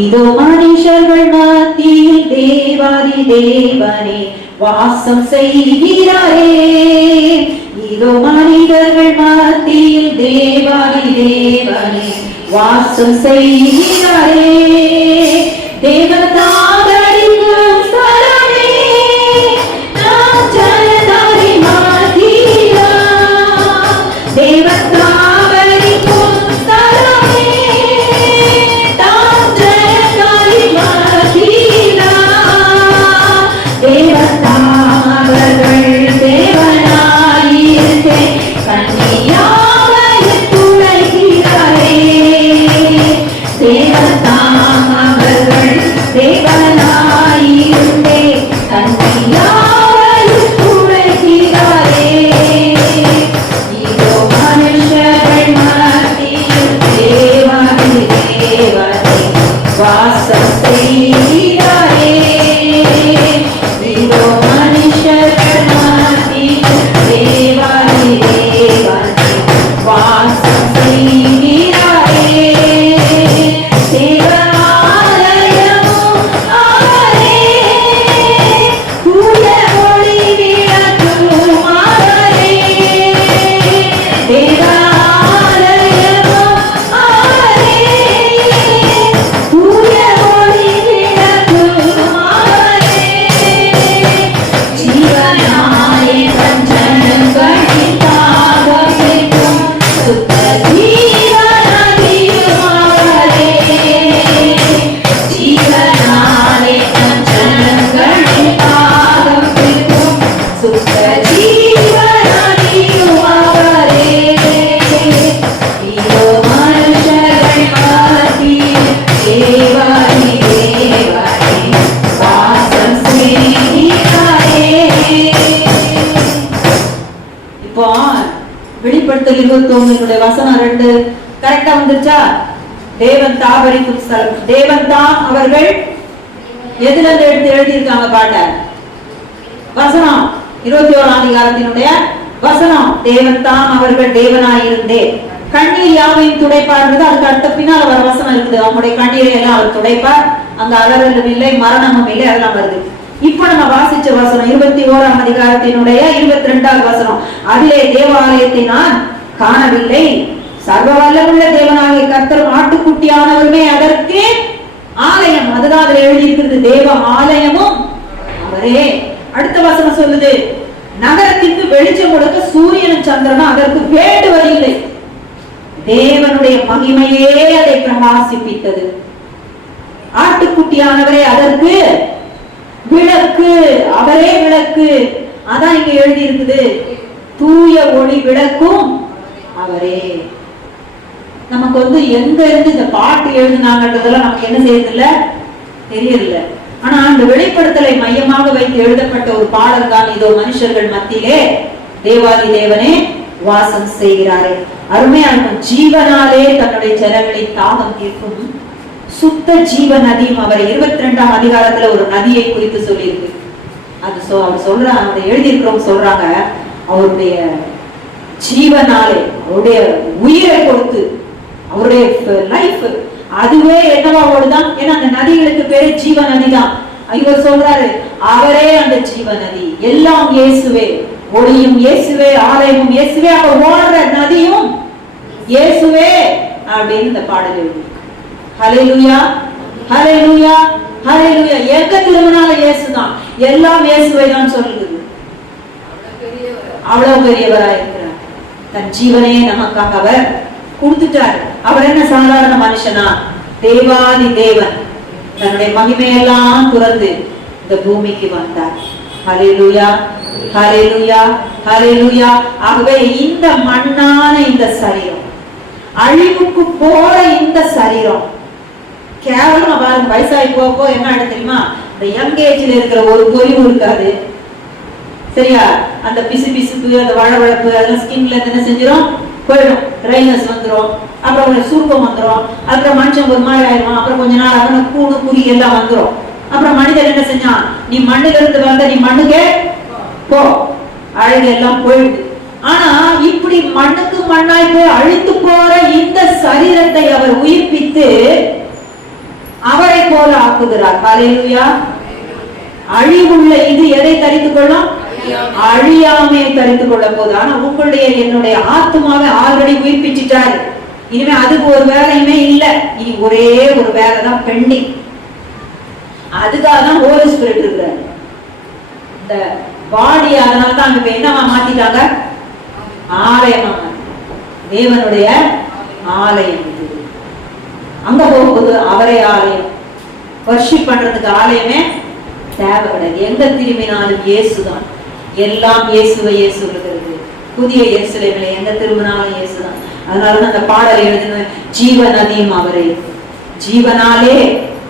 இதோ மனுஷர்கள் மத்தியில் தேவாதி தேவனே வாசம் செய்கிறாரே, இதோ மனிதர்கள் மத்தியில் தேவாதி தேவனே வாசம் செய்கிறாரே, தேவதாதரிக்கும் ஸ்தலமே நாம் ஜனதாரி மத்தியிலா, தேவதாதரிக்கும் ஸ்தலமே நாம் ஜனதாரி மத்தியிலா, தேவதாதர்கள் தேவனாயிருக்கே கண்ணீர் வெளிப்படுத்தல் 21 வசனம் 2 கரெக்டா வந்துருச்சா? தேவன் தாபரிக்கும் ஸ்தலம். தேவன் தான் அவர்கள் எதுல இருந்து எடுத்து எழுதியிருக்காங்க பாட்ட வசனம் 21ஆம் அதிகாரத்தினுடைய வசனம். தேவன் தான் அவர்கள் தேவனாயிருந்தே கண்ணீர் யாவையும் துடைப்பார்ன்றது அதுக்கு அடுத்த பின்னால வர வசனம் இருக்குது. அவங்களுடைய கண்ணீரை எல்லாம் அவர் துடைப்பார், அங்க அலறலும் இல்லை, மரணமும் இல்லை, அதெல்லாம் வருது. இப்ப நம்ம வாசிச்ச வசனம் 21ஆம் அதிகாரத்தினுடைய 22வது வசனம். அதிலே தேவாலயத்தை நான் காணவில்லை, சர்வ வல்லமுள்ள தேவனாகிய கர்த்தரும் ஆட்டுக்குட்டியானவருமே அதற்கு ஆலயம். அதுதான் அதுல எழுதி இருக்கிறது, தேவ ஆலயமும் அவரே. அடுத்த வசனம் சொல்லுது, நகரத்திற்கு வெளிச்சம் கொடுக்க சூரியனும் சந்திரனும் அதற்கு வேண்டுவதில்லை, தேவனுடைய மகிமையே அதை பிரகாசிப்பித்தது, ஆட்டுக்குட்டியானவரே அதற்கு விளக்கு, அவரே விளக்கு. அதான் இங்க எழுதி இருக்குது, தூய ஒளி விளக்கும் அவரே. நமக்கு வந்து எங்க இருந்து இந்த பாட்டு எழுதினாங்கன்றதெல்லாம் நமக்கு என்ன செய்யறதில்ல, தெரியல. ஆனா அந்த வெளிப்படுத்தலை மையமாக வைத்து எழுதப்பட்ட ஒரு பாடல் தான் இதோ மனுஷர்கள் மத்தியிலே தேவாதி தேவனே வாசம் செய்கிறாரே. அருமையான ஜீவனாலே தன்னுடைய ஜனங்களை தாகம் தீர்க்கும் சுத்த ஜீவ நதியும் அவர் 22ஆம் அதிகாரத்துல ஒரு நதியை குறித்து சொல்லியிருக்கு. அது அவர் சொல்றாங்க, அதை எழுதியிருக்கிறவங்க சொல்றாங்க, அவருடைய ஜீவனாலே அவருடைய உயிரை கொடுத்து அவருடைய லைஃப் அதுவே என்னவா ஓடுதான். ஏன்னா அந்த நதிகளுக்கு பேரு ஜீவ நதி தான். இவர் சொல்றாரு அவரே அந்த ஜீவ நதி, எல்லாம் இயேசுவே, ஒளியும் இயேசுவே, ஆலயமும் இயேசுவே, அவர் ஓடுற நதியும் இயேசுவே அப்படின்னு இந்த பாடல் எழுதி. ஹல்லேலூயா, ஹல்லேலூயா, ஹல்லேலூயா. எங்க திரும்பினாலும் இயேசுதான், எல்லாம் இயேசுவை தான் சொல்லுது. அவ்வளவு பெரியவரா இருக்கிறார், தன் ஜீவனையே நமக்காக அவர் கொடுத்துட்டார். அவர் என்ன சாதாரண மனுஷனா? தேவாதி தேவன் தன்னுடைய மகிமையெல்லாம் துறந்து இந்த பூமிக்கு வந்தார். ஹல்லேலூயா, ஹல்லேலூயா, ஹல்லேலூயா. ஆகவே இந்த மண்ணான இந்த சரீரம், அழிவுக்கு போற இந்த சரீரம் கேவலமா பாருங்க. வயசாகி போக என்ன ஆயிடும் தெரியுமா? இந்த யங் ஏஜ்ல இருக்கிற ஒரு பொலிவு இருக்காது, சரியா? அந்த பிசு பிசுப்பு, அந்த வளவளப்பு அதெல்லாம் ஸ்கின்ல என்ன செஞ்சிடும், போயிடும். ட்ரைனஸ் வந்துடும், அப்புறம் சுருக்கம் வந்துடும், அப்புறம் மனுஷன் ஒரு மாதிரி ஆயிடும், அப்புறம் கொஞ்ச நாள் அப்புறம் கூடு குறி எல்லாம் வந்துடும். அப்புறம் மனிதர் என்ன செஞ்சான், நீ மண்ணில இருந்து வந்த நீ மண்ணுக்கே போ, அழகு எல்லாம் போயிடுது. ஆனா இப்படி மண்ணுக்கு மண்ணாய் போய் அழித்து போற இந்த சரீரத்தை அவர் உயிர்ப்பித்து அவரை போல ஆக்குகிறார். ஹல்லேலூயா. அழிவுள்ள இது எதை தரித்துக் கொள்ளும்? அழியாமையை தரித்துக் கொள்ள போது. ஆனா உங்களுடைய என்னுடைய ஆத்மாவை ஆல்ரெடி உயிர்ப்பிச்சுட்டாரு. இனிமே அதுக்கு ஒரு வேலையுமே இல்லை, இனி ஒரே ஒரு வேலை தான் பெண்டிங். அதுக்காக தான் ஹோலி ஸ்பிரிட் இருக்கிறார். இந்த பாடி அதனாலதான் அங்க என்னவா மாத்திட்டாங்க, ஆலயமா, தேவனுடைய ஆலயம். அங்க போகும்போது அவரே ஆலயம், வர்ஷிப் பண்றதுக்கு ஆலயமே தேவை கிடையாது. எங்க திரும்பினாலும் இயேசுதான், எல்லாம் இயேசுவை இயேசு இருக்கிறது. புதிய எருசலேமிலே எங்க திரும்பினாலும் இயேசுதான். அதனாலதான் அந்த பாடல் எழுதின, ஜீவ நதியும் அவரே, ஜீவனாலே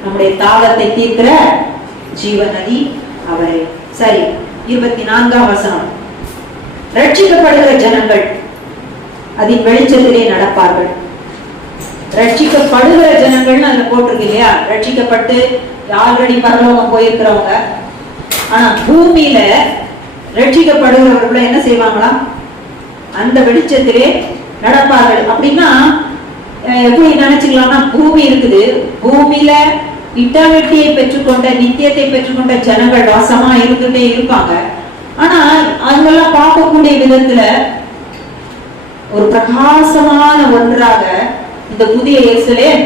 நம்முடைய தாகத்தை தீர்க்கிற ஜீவ நதி அவரே. சரி, 24ஆம் வசனம். ரட்சிக்கப்படுகிற ஜனங்கள் அதின் வெளிச்சத்திலே நடப்பார்கள். ரட்சிக்கப்படுகிற ஜனங்கள்னு அதுல போட்டிருக்கு இல்லையா? ரட்சிக்கப்பட்டு ஆல்ரெடி பரலோகம் போயிருக்கிறவங்க. ஆனா பூமியில ரட்சிக்கப்படுகிறவர்களை என்ன செய்வாங்களா? அந்த வெளிச்சத்திலே நடப்பார்கள். அப்படின்னா எப்படி நினைச்சுக்கலாம்னா, பூமி இருக்குது, பூமியில இட்டர்னிட்டியை பெற்றுக்கொண்ட, நித்தியத்தை பெற்றுக்கொண்ட ஜனங்கள் வாசமா இருந்துட்டே இருப்பாங்க. ஆனா அவங்கெல்லாம் பார்க்கக்கூடிய விதத்துல ஒரு பிரகாசமான ஒன்றாக இந்த புதிய எருசலேம்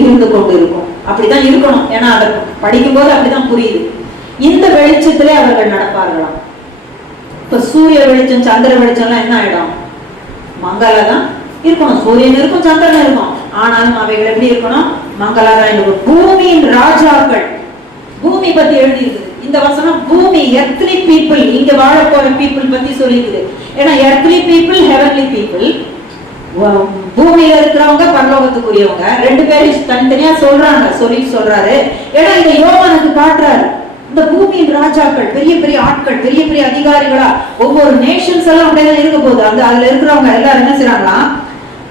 இருந்து கொண்டு இருக்கும். அப்படிதான் இருக்கணும். ஏன்னா அதை படிக்கும் போது அப்படிதான் புரியுது. இந்த வெளிச்சத்திலே அவர்கள் நடப்பார்களாம். இப்ப சூரிய வெளிச்சம், சந்திர வெளிச்சம் எல்லாம் என்ன ஆயிடும்? மங்களா தான் இருக்கணும். சூரியன் இருக்கும், சந்திரன் இருக்கும், ஆனாலும் அவைகள் எப்படி இருக்கணும்? மங்களா தான் இருக்கும். பூமியின் ராஜாக்கள், பூமி பத்தி எழுதி இருக்குது இந்த வசனம். பூமி, எர்த்லி பீப்புள், இங்க வாழ போற பீப்புள் பத்தி சொல்லிருக்குது. ஏன்னா எர்த்லி பீப்புள், ஹெவன்லி பீப்புள். பூமியில இருக்கிறவங்க பரலோகத்துக்குரியவங்க, ரெண்டு பேரும் தனித்தனியா சொல்றாங்க, சொல்றாரு. ஏன்னா இதை யோவானுக்கு காட்டுறாரு. இந்த பூமியின் ராஜாக்கள், பெரிய பெரிய ஆட்கள், பெரிய பெரிய அதிகாரிகளா, ஒவ்வொரு நேஷன்ஸ் எல்லாம் அப்படியேதான் இருக்க போகுது. அதுல இருக்கிறவங்க எல்லாரும் என்ன செய்றாங்களா,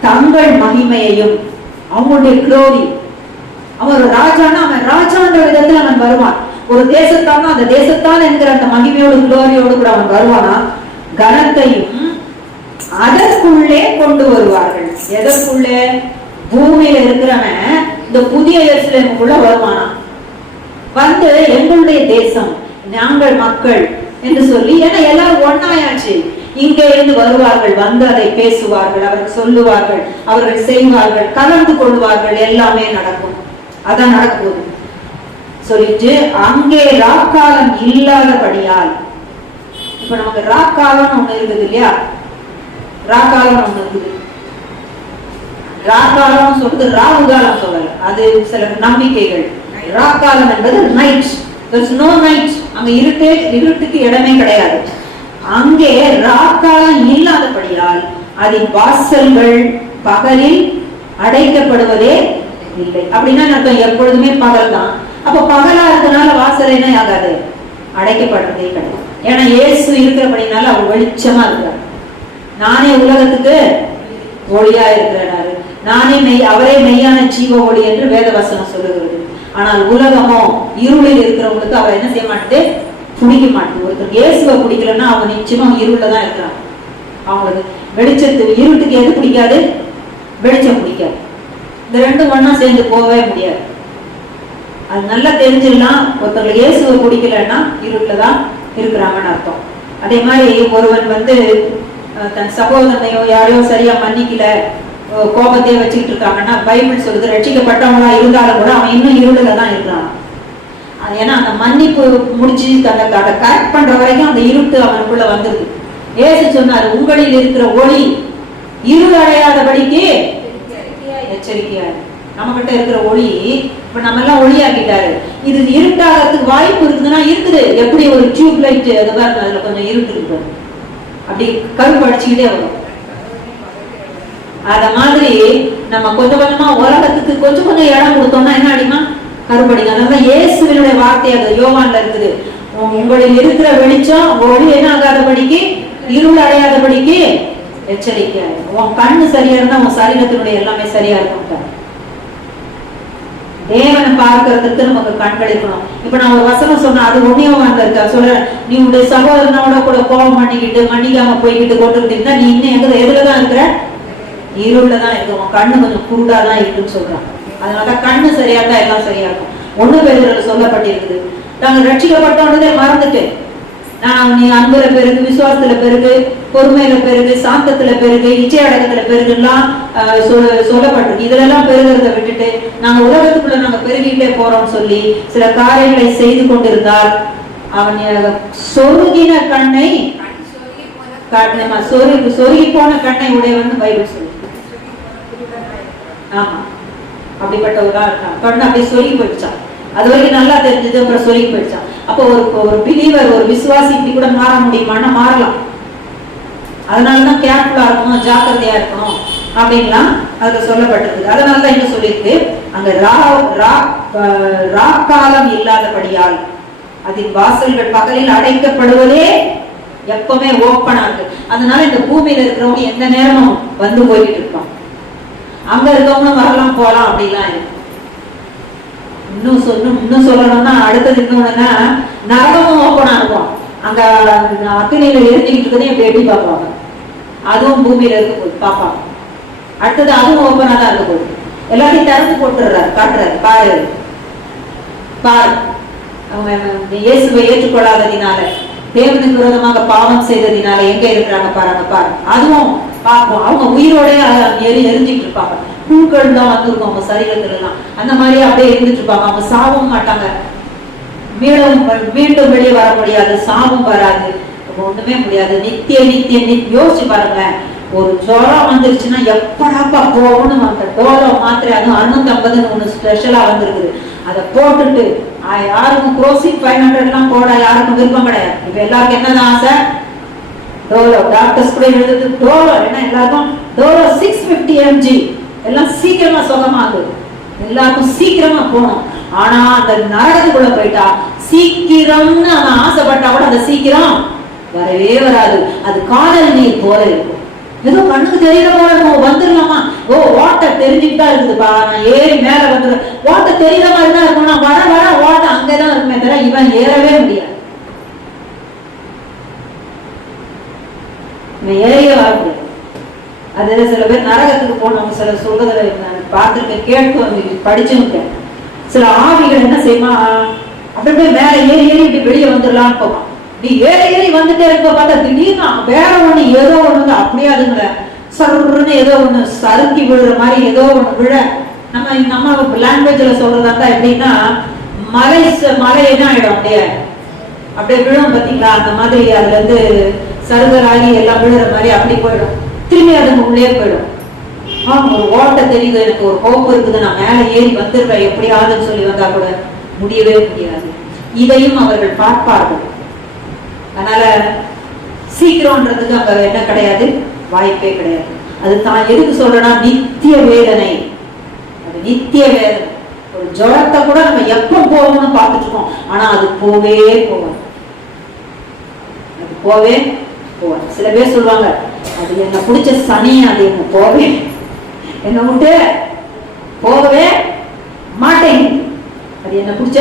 தங்கள் மகிமையையும் அவங்களுடைய க்ளோரி, அவன் ஒரு ராஜானா அவன் ராஜான்ற விதத்துல அவன் வருவான். ஒரு தேசத்தானா அந்த தேசத்தான் என்கிற அந்த மகிமையோடு க்ளோரியோடு கூட அவன் வருவானா, கனத்தையும் அதற்குள்ளே கொண்டு வருவார்கள். எதற்குள்ளே? பூமியில இருக்கிறவன் இந்த புதிய எருசலேமுக்குள்ள வருவானா, வந்து எங்களுடைய தேசம், நாங்கள் மக்கள் என்று சொல்லி, ஏன்னா எல்லாரும் ஒன்னாயாச்சு, இங்கே இருந்து வருவார்கள், வந்து அதை பேசுவார்கள், அவர்கள் சொல்லுவார்கள், அவர்கள் செய்வார்கள், கலந்து கொள்வார்கள், எல்லாமே நடக்கும். அதான் நடக்குது சொல்லிட்டு, அங்கே ராக்காலம் இல்லாதபடியால், இப்ப நமக்கு ராக்காலம் ஒண்ணு இருக்குது இல்லையா, ராக்காலம் ஒண்ணு இருக்குது. ராக்காலம் சொல்றது ராகுகாலம் சொல்லல, அது சில நம்பிக்கைகள். ராக்காலம் என்பது நைட், there's no night, அங்க இருட்டுக்கு இடமே கிடையாது. அங்கே ராக்காலம் இல்லாதபடியால் அதன் வாசல்கள் பகலில் அடைக்கப்படுவதே இல்லை. அப்படின்னா அர்த்தம் எப்பொழுதுமே பகல் தான். அப்ப பகலா இருக்கனால வாசல் என்ன ஆகாது, அடைக்கப்படுறதே கிடையாது. ஏன்னா இயேசு இருக்கிறபடினால அவர் வெளிச்சமா இருக்கிறார். நானே உலகத்துக்கு ஒளியா இருக்கிறாரு, நானே அவரே மெய்யான ஜீவ ஒளி என்று வேதவசனம் சொல்லுகிறது. ஆனால் உலகமோ இருளில் இருக்கிறவங்களுக்கு அவர் என்ன செய்ய மாட்டேது, பிடிக்க மாட்டேது. ஒருத்தர் இயேசுவை பிடிக்கலன்னா அவங்க நிச்சயமா இருள தான் இருக்கிறாங்க. அவங்களுக்கு வெளிச்சத்து, இருட்டுக்கு எது பிடிக்காது, வெளிச்சம் பிடிக்காது. இந்த ரெண்டும் ஒன்னா சேர்ந்து போகவே முடியாது. அது நல்லா தெரிஞ்சிடலாம், ஒருத்தவங்களுக்கு இயேசுவை பிடிக்கலன்னா இருட்டுல தான் இருக்கிறாங்கன்னு அர்த்தம். அதே மாதிரி ஒருவன் வந்து தன் சகோதரனையோ யாரையோ சரியா மன்னிக்கல, கோபத்தையே வச்சுக்கிட்டு இருக்காங்கன்னா, பைபிள் சொல்லுது ரட்சிக்கப்பட்டவங்களா இருந்தாலும் கூட அவன் இன்னும் இருளுல தான் இருக்கிறான். அது ஏன்னா அந்த மன்னிப்பு முடிச்சு அதை கரெக்ட் பண்ற வரைக்கும் அந்த இருட்டு அவனுக்குள்ள வந்துருது. ஏசு சொன்னாரு, உங்களில் இருக்கிற ஒளி இருள் அடையாதபடிக்கு எச்சரிக்கையா. நம்ம கிட்ட இருக்கிற ஒளி இப்ப நம்ம எல்லாம் ஒளியாக்கிட்டாரு. இது இருட்டாகிறதுக்கு வாய்ப்பு இருக்குதுன்னா இருக்குது. எப்படி ஒரு டியூப் லைட் அது பாருங்க, அதுல கொஞ்சம் இருட்டு இருக்கு, அப்படி கருப்பு அடிச்சுக்கிட்டே வரும். அத மாதிரி நம்ம கொஞ்சம் கொஞ்சமா உலகத்துக்கு கொஞ்சம் கொஞ்சம் இடம் கொடுத்தோம்னா என்ன அடிமா, கருப்படிங்க. அதனால இயேசுவினுடைய வார்த்தை அது யோவான்ல இருக்குது, உங்களில் இருக்கிற வெளிச்சம் ஒளி என்ன ஆகாதபடிக்கு, இருள் அடையாதபடிக்கு எச்சரிக்கை. உன் கண்ணு சரியா இருந்தா உன் சரீரத்தினுடைய எல்லாமே சரியா இருக்கும். தேவனை பார்க்கறதுக்கு நமக்கு கண்கள் இருக்கணும். இப்ப நான் ஒரு வசனம் சொன்னா அது ஒன்னியவான்ல இருக்கா, சொல்றேன், நீ உன்னுடைய சகோதரனோட கூட கோபம் பண்ணிக்கிட்டு மன்னிக்காம போய்கிட்டு கொண்டு இருந்தா நீ இன்னும் எதுலதான் இருக்கிற, இருளதான் இருக்கு. உன் கண்ணு கொஞ்சம் குருடாதான் இருக்குன்னு சொல்றான். அதனாலதான் கண்ணு சரியா தான் எல்லாம் சரியா இருக்கும். 1 பேதுருல சொல்லப்பட்டிருக்குது, நாங்க ரட்சிக்கப்பட்டோன்னதே மறந்துட்டு, நான் நீ அன்புல பெருகு, விசுவாசத்துல பெருகு, பொறுமையில பெருகு, சாந்தத்துல பெருகு, இச்சை அடக்கத்துல பெருகு எல்லாம் சொல்லப்பட்டிருக்கு. இதுல எல்லாம் பெருகிறத விட்டுட்டு நாங்க உலகத்துக்குள்ள நாங்க பெருகிட்டே போறோம்னு சொல்லி சில காரியங்களை செய்து கொண்டிருந்தால் அவன் சொருகின கண்ணை, சொருகி போன கண்ணை உடையவன் பைபிள் சொல்லு. ஆமா, அப்படிப்பட்டவர்களா இருக்கான். கண்ணு அப்படியே சொருகி போயிடுச்சான். அது வரைக்கும் நல்லா தெரிஞ்சது, அப்புறம் சொருகி போயிடுச்சான். அப்போ ஒரு பிலீவர், ஒரு விசுவாசி இப்படி கூட மாற முடியுமான்னா மாறலாம். அதனாலதான் கேர்ஃபுல்லா இருக்கணும், ஜாக்கிரதையா இருக்கணும் அப்படின்லாம் அதுல சொல்லப்பட்டிருக்கு. அதனாலதான் என்ன சொல்லியிருக்கு, அங்க ராக்காலம் இல்லாதபடியால் அதில் வாசல்கள் பகலில் அடைக்கப்படுவதே எப்பவுமே ஓப்பனா இருக்கு. அதனால இந்த பூமியில இருக்கிறவங்க எந்த நேரமும் வந்து போய்கிட்டு இருப்பான். அங்க இருக்கவங்களும் வரலாம் போலாம் அப்படிலாம் இருக்கு. இன்னும் சொல்லணும்னா அடுத்தது இன்னொன்னா, நரகமும் ஓப்பனா இருக்கும். அங்க அக்னியில எரிஞ்சுக்கிட்டு இருக்கதே எப்படி பார்ப்பாங்க, அதுவும் பூமியில இருக்க போகுது பாப்பாங்க. அடுத்தது அதுவும் ஓப்பனா தான் இருக்க போகுது. எல்லாத்தையும் திறந்து போட்டுறாரு, காட்டுறாரு, பாரு பாரு. அவங்க இயேசுவை ஏற்றுக்கொள்ளாததினால, தேவனுக்கு விரோதமாக பாவம் செய்ததினால எங்க இருக்கிறாங்க பாருங்க பாரு. அதுவும் பார்ப்போம். அவங்க உயிரோடய எரிஞ்சிட்டு இருப்பாங்க. பூக்கள் தான் வந்துருக்கும் அவங்க சரீரத்துல எல்லாம். அந்த மாதிரி அப்படியே இருந்துட்டு இருப்பாங்க. அவங்க சாவும் மாட்டாங்க, மீண்டும் வெளியே வர முடியாது, சாவும் வராது, ஒண்ணுமே முடியாது. நித்திய யோசிச்சு பாருங்க. ஒரு ஜுரம் வந்துருச்சுன்னா எப்படாப்பா போகணும், அந்த டோலோ மாத்திரை, அதுவும் 650 ஒண்ணு ஸ்பெஷலா வந்திருக்குது. அதை போட்டுட்டு யாருக்கும் குரோசிங் 500 எல்லாம் போட யாருக்கும் விருப்பம் கிடையாது. இப்ப எல்லாருக்கும் என்னதான் ஆசை, டோலோ. டாக்டர்ஸ் கூட எழுதுறது டோலோ. ஏன்னா எல்லாருக்கும் டோலோ 650 mg எல்லாம் சீக்கிரமா சுகமாகுது. எல்லாருக்கும் சீக்கிரமா போகணும். ஆனா அந்த நரகத்துக்குள்ள போயிட்டா சீக்கிரம்னு அவன் ஆசைப்பட்டா கூட அந்த சீக்கிரம் வரவே வராது. அது காதல் நீர் போல இருக்கும். ஏதோ கண்ணுக்கு தெரியல போல இருக்கும், வந்துடலாமா, ஓ வாட்டர் தெரிஞ்சுட்டு தான் இருக்குதுப்பா, நான் ஏறி மேல வந்துடுறேன், வாட்டர் தெரியல மாதிரி தான் இருக்கும், நான் வர வர வாட்டர் அங்கேதான் இருக்குமே தவிர இவன் ஏறவே முடியாது, இவன் ஏறிய வர முடியாது. அது சில பேர் நரகத்துக்கு போனவங்க சில சொல்றதுல நான் பார்த்துருக்கேன், கேட்டு படிச்சுருக்கேன். சில ஆவிகள் என்ன செய்யுமா, அப்படி போய் மேல ஏறி ஏறி இப்படி வெளியே வந்துடலான்னு போவான். நீ ஏறி ஏறி வந்துட்டே இருக்க பார்த்தா திடீர்னு வேற ஒண்ணு ஏதோ ஒண்ணு வந்து அப்படியே அதுங்கள சருன்னு ஏதோ ஒண்ணு சறுக்கி விழுற மாதிரி ஏதோ ஒண்ணு விழ, நம்ம லாங்குவேஜ்ல சொல்றதா இருந்தா எப்படின்னா மலை என்ன ஆயிடும், அப்படியே விழும் பாத்தீங்களா, அந்த மாதிரி அதுல இருந்து சருகராகி எல்லாம் விழுற மாதிரி அப்படி போயிடும், திரும்பி அதுக்கு உள்ளே போயிடும். ஒரு ஓட்ட தெரியுது, எனக்கு ஒரு ஹோப் இருக்குது, நான் மேல ஏறி வந்துடுவேன் எப்படியாதுன்னு சொல்லி வந்தா கூட முடியவே முடியாது. இதையும் அவர்கள் பார்ப்பார்கள். அதனால சீக்கிரம்ன்றதுக்கு அங்க என்ன கிடையாது, வாய்ப்பே கிடையாது. அது தான் எதுக்கு சொல்றேன்னா நித்திய வேதனை, அது நித்திய வேதனை. ஒரு ஜுரத்தை கூட நம்ம எப்ப போகணும்னு பார்த்துட்டு இருக்கோம், ஆனா அது போவே போவாது, அது போவே போவாது. சில பேர் சொல்லுவாங்க அது என்ன பிடிச்ச சனி, அது என்ன போவே என்ன விட்டு போகவே மாட்டேங்குது, அது என்ன பிடிச்ச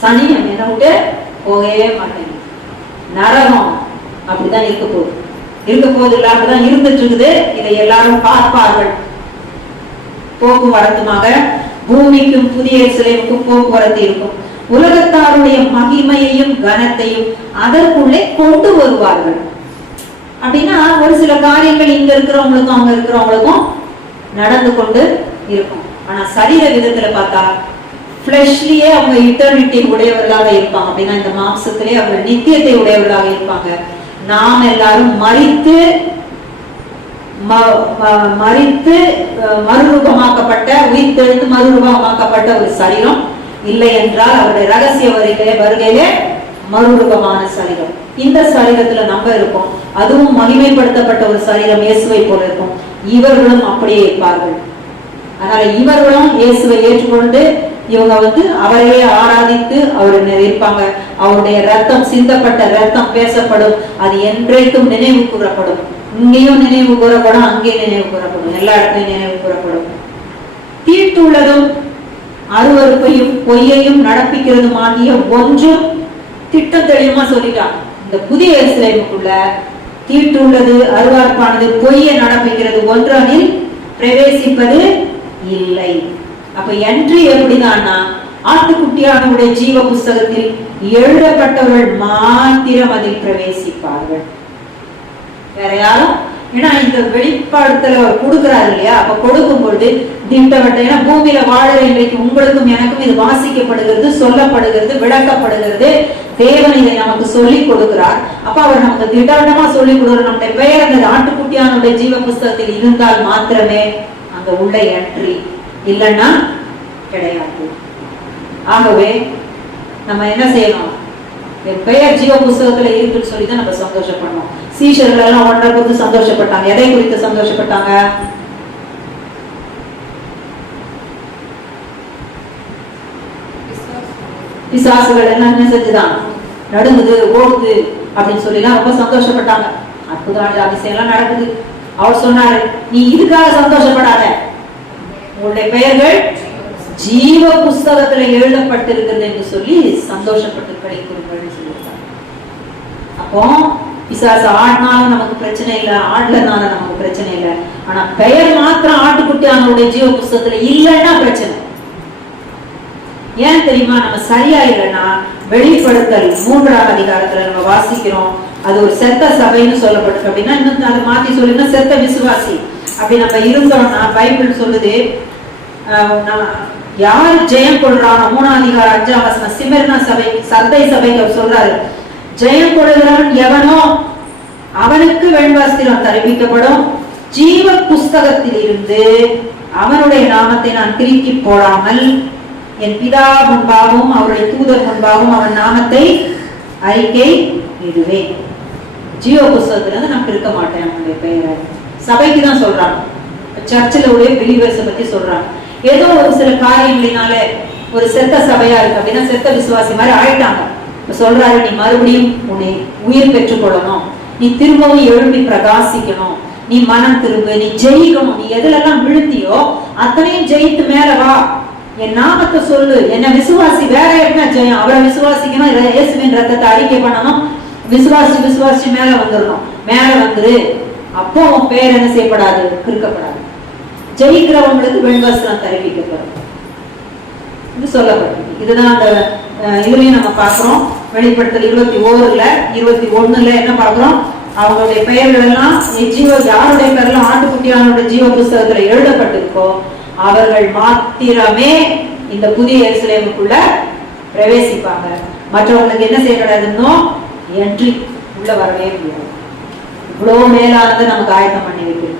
சனி, அது என்ன விட்டு போகவே மாட்டேங்குது. நரகம் அப்படிதான் இருக்க போகுது இல்ல, அப்படிதான் இருந்துட்டு இருக்குது. இதை எல்லாரும் பார்ப்பார்கள். போக்குவரத்துமாக பூமிக்கும் புதிய எருசலேமுக்கும் போக்குவரத்து இருக்கும். உலகத்தாருடைய மகிமையையும் கனத்தையும் அதற்குள்ளே கொண்டு வருவார்கள். அப்படின்னா ஒரு சில காரியங்கள் இங்க இருக்கிறவங்களுக்கும் அங்க இருக்கிறவங்களுக்கும் நடந்து கொண்டு இருக்கும். ஆனா சரீர விதத்துல பார்த்தா பிளஷ்லயே அவங்க இட்டர்னிட்டி உடையவர்களாக இருப்பாங்க. அப்படின்னா இந்த மாம்சத்திலே அவங்க நித்தியத்தை உடையவர்களாக இருப்பாங்க. நாம் எல்லாரும் மரித்து மறுரூபமாக்கப்பட்ட, உயிர்த்தெழுந்து மறுரூபமாக்கப்பட்ட ஒரு சரீரம் இல்லை என்றால் அவருடைய ரகசிய வருகையிலே மறுரூபமான சரீரம். இந்த சரீரத்துல நம்ம இருப்போம். அதுவும் மகிமைப்படுத்தப்பட்ட ஒரு சரீரம் இயேசுவை போல இருக்கும். இவர்களும் அப்படியே இருப்பார்கள். அதனால இவர்களும் இயேசுவை ஏற்றுக்கொண்டு இவங்க அவரையே ஆராதித்து அவருடைய இருப்பாங்க. அவருடைய ரத்தம், சிந்தப்பட்ட ரத்தம் பேசப்படும். அது என்றைக்கும் நினைவு கூறப்படும். இங்கேயும் நினைவு கூறப்படும், அங்கே நினைவு கூறப்படும், எல்லா இடத்துலையும் நினைவு கூறப்படும். தீட்டுள்ளதும் அருவருப்பையும் பொய்யையும் நடப்பிக்கிறதும் ஆகிய ஒன்றும் திட்டம் தெளிவா சொல்லிட்டான். இந்த புதிய எருசலேமுக்குள்ள தீட்டுள்ளது, அருவருப்பானது, பொய்யை நடப்பிக்கிறது ஒன்றனில் பிரவேசிப்பது இல்லை. அப்ப என்ட்ரி எப்படிதான்னா ஆட்டுக்குட்டியானவருடைய ஜீவ புஸ்தகத்தில் எழுதப்பட்டவர்கள் மாத்திரம் அதில் பிரவேசிப்பார்கள், வேற யாரும். ஏன்னா இந்த வெளிப்பாடுதல அவர் கொடுக்கிறாரு இல்லையா, அப்ப கொடுக்கும் பொழுது திட்டவட்ட, ஏன்னா பூமியில வாழற இன்றைக்கு உங்களுக்கும் எனக்கும் இது வாசிக்கப்படுகிறது, சொல்லப்படுகிறது, விளக்கப்படுகிறது. தேவன் இதை நமக்கு சொல்லி கொடுக்கிறார். அப்ப அவர் நமக்கு திட்டவட்டமா சொல்லி கொடுக்கிறார். நம்முடைய பெயர் அந்த ஆட்டுக்குட்டியானுடைய ஜீவ புஸ்தகத்தில் இருந்தால் மாத்திரமே அங்க உள்ள என்ட்ரி, இல்லைன்னா கிடையாது. ஆகவே நம்ம என்ன செய்யணும், பெயர் ஜீவ புஸ்தகத்துல இருக்குன்னு சொல்லிதான் நம்ம சந்தோஷப்படணும். சீஷர்கள் எல்லாம் ஒன்றை குறித்து சந்தோஷப்பட்டாங்க. எதை குறித்து சந்தோஷப்பட்டாங்க? பிசாசுகள் எல்லாம் என்ன செஞ்சுதான் நடுங்குது, ஓடுது அப்படின்னு சொல்லி எல்லாம் ரொம்ப சந்தோஷப்பட்டாங்க. அற்புதமான அதிசயம் எல்லாம் நடக்குது. அவர் சொன்னாரு, நீ இதுக்காக சந்தோஷப்படாத, உங்களுடைய பெயர்கள் ஜீவ புஸ்தகத்துல எழுதப்பட்டிருக்கிறது என்று சொல்லி சந்தோஷப்பட்டு கிடைக்கிறீர்கள் சொல்லியிருக்காங்க. அப்போ பிசாசு ஆடினாலும் நமக்கு பிரச்சனை இல்லை, ஆடலனாலும் நமக்கு பிரச்சனை இல்லை. ஆனா பெயர் மாத்திரம் ஆட்டுக்குட்டியானுடைய ஜீவ புஸ்தகத்துல இல்லைன்னா பிரச்சனை. ஏன் தெரியுமா? நம்ம சரியா இல்லைன்னா வெளிப்படுத்தல் 3ஆம் அதிகாரத்துல நம்ம வாசிக்கிறோம், அது ஒரு செத்த சபைன்னு சொல்லப்பட்டிருக்கு. அப்படின்னா இன்னும் அதை மாத்தி சொல்லுன்னா செத்த விசுவாசி அப்படி நம்ம இருந்தோம்னா பைபிள் சொல்லுது, யார் ஜெயம் கொள்றானோ 3ஆம் அதிகாரம் 5ஆம் வசனம் சிமெர்னா சபை, சர்தை சபைக்கு அவர் சொல்றாரு, ஜெயம் கொள்கிறவன் எவனோ அவனுக்கு வெண்வஸ்திரம் தரிப்பிக்கப்படும், ஜீவ புஸ்தகத்தில் இருந்து அவனுடைய நாமத்தை நான் கிறுக்கி போடாமல் என் பிதா முன்பாகவும் அவருடைய தூதர் முன்பாகவும் அவன் நாமத்தை அறிக்கை இடுவேன். ஜீவ புஸ்தகத்துல இருந்து நான் இருக்க மாட்டேன் அவனுடைய பெயரை. சபைக்கு தான் சொல்றாங்க, சர்ச்சில் உடைய பிலீவர்ஸை பத்தி சொல்றாங்க. ஏதோ ஒரு சில காரியங்களினால ஒரு செத்த சபையா இருக்கு அப்படின்னா செத்த விசுவாசி மாதிரி ஆயிட்டாங்க. சொல்றாரு, நீ மறுபடியும் உன்னை உயிர் பெற்றுக் கொள்ளணும், நீ திரும்பவும் எழுப்பி பிரகாசிக்கணும், நீ மனம் திரும்ப, நீ ஜெயிக்கணும், நீ எதுலெல்லாம் விழுத்தியோ அத்தனையும் ஜெயித்து மேல வா, என் நாமத்தை சொல்லு, என்ன விசுவாசி, வேற என்ன ஜெயம், அவரை விசுவாசிக்கணும், இயேசுவின் ரத்தத்தை அறிக்கை பண்ணணும், விசுவாசி மேல வந்துடணும், மேல வந்துரு. அப்போ உன் பேர் என்ன செய்யப்படாது, கிறுக்கப்படாது. ஜெயிக்கிறவங்களுக்கு வெண்வஸ்திரம் தெரிவிக்கப்படும். இது சொல்லப்பட்டது. இதுதான் அந்த இதுலயும் நம்ம பாக்குறோம். வெளிப்படுத்தல் 21ல 21ல என்ன பாக்குறோம், அவங்களுடைய பெயர்கள் எல்லாம் யாருடைய பேர்லாம் ஆட்டுக்குட்டியானோட ஜீவ புஸ்தகத்துல எழுதப்பட்டிருக்கோ அவர்கள் மாத்திரமே இந்த புதிய எருசலேமுக்குள்ள பிரவேசிப்பாங்க. மற்றவங்களுக்கு என்ன செய்யக்கூடாதுன்னோ என்ட்ரி உள்ள வரவே முடியாது. இவ்வளவு மேலானதை நமக்கு ஆயத்தம் பண்ணி வைக்கிறது.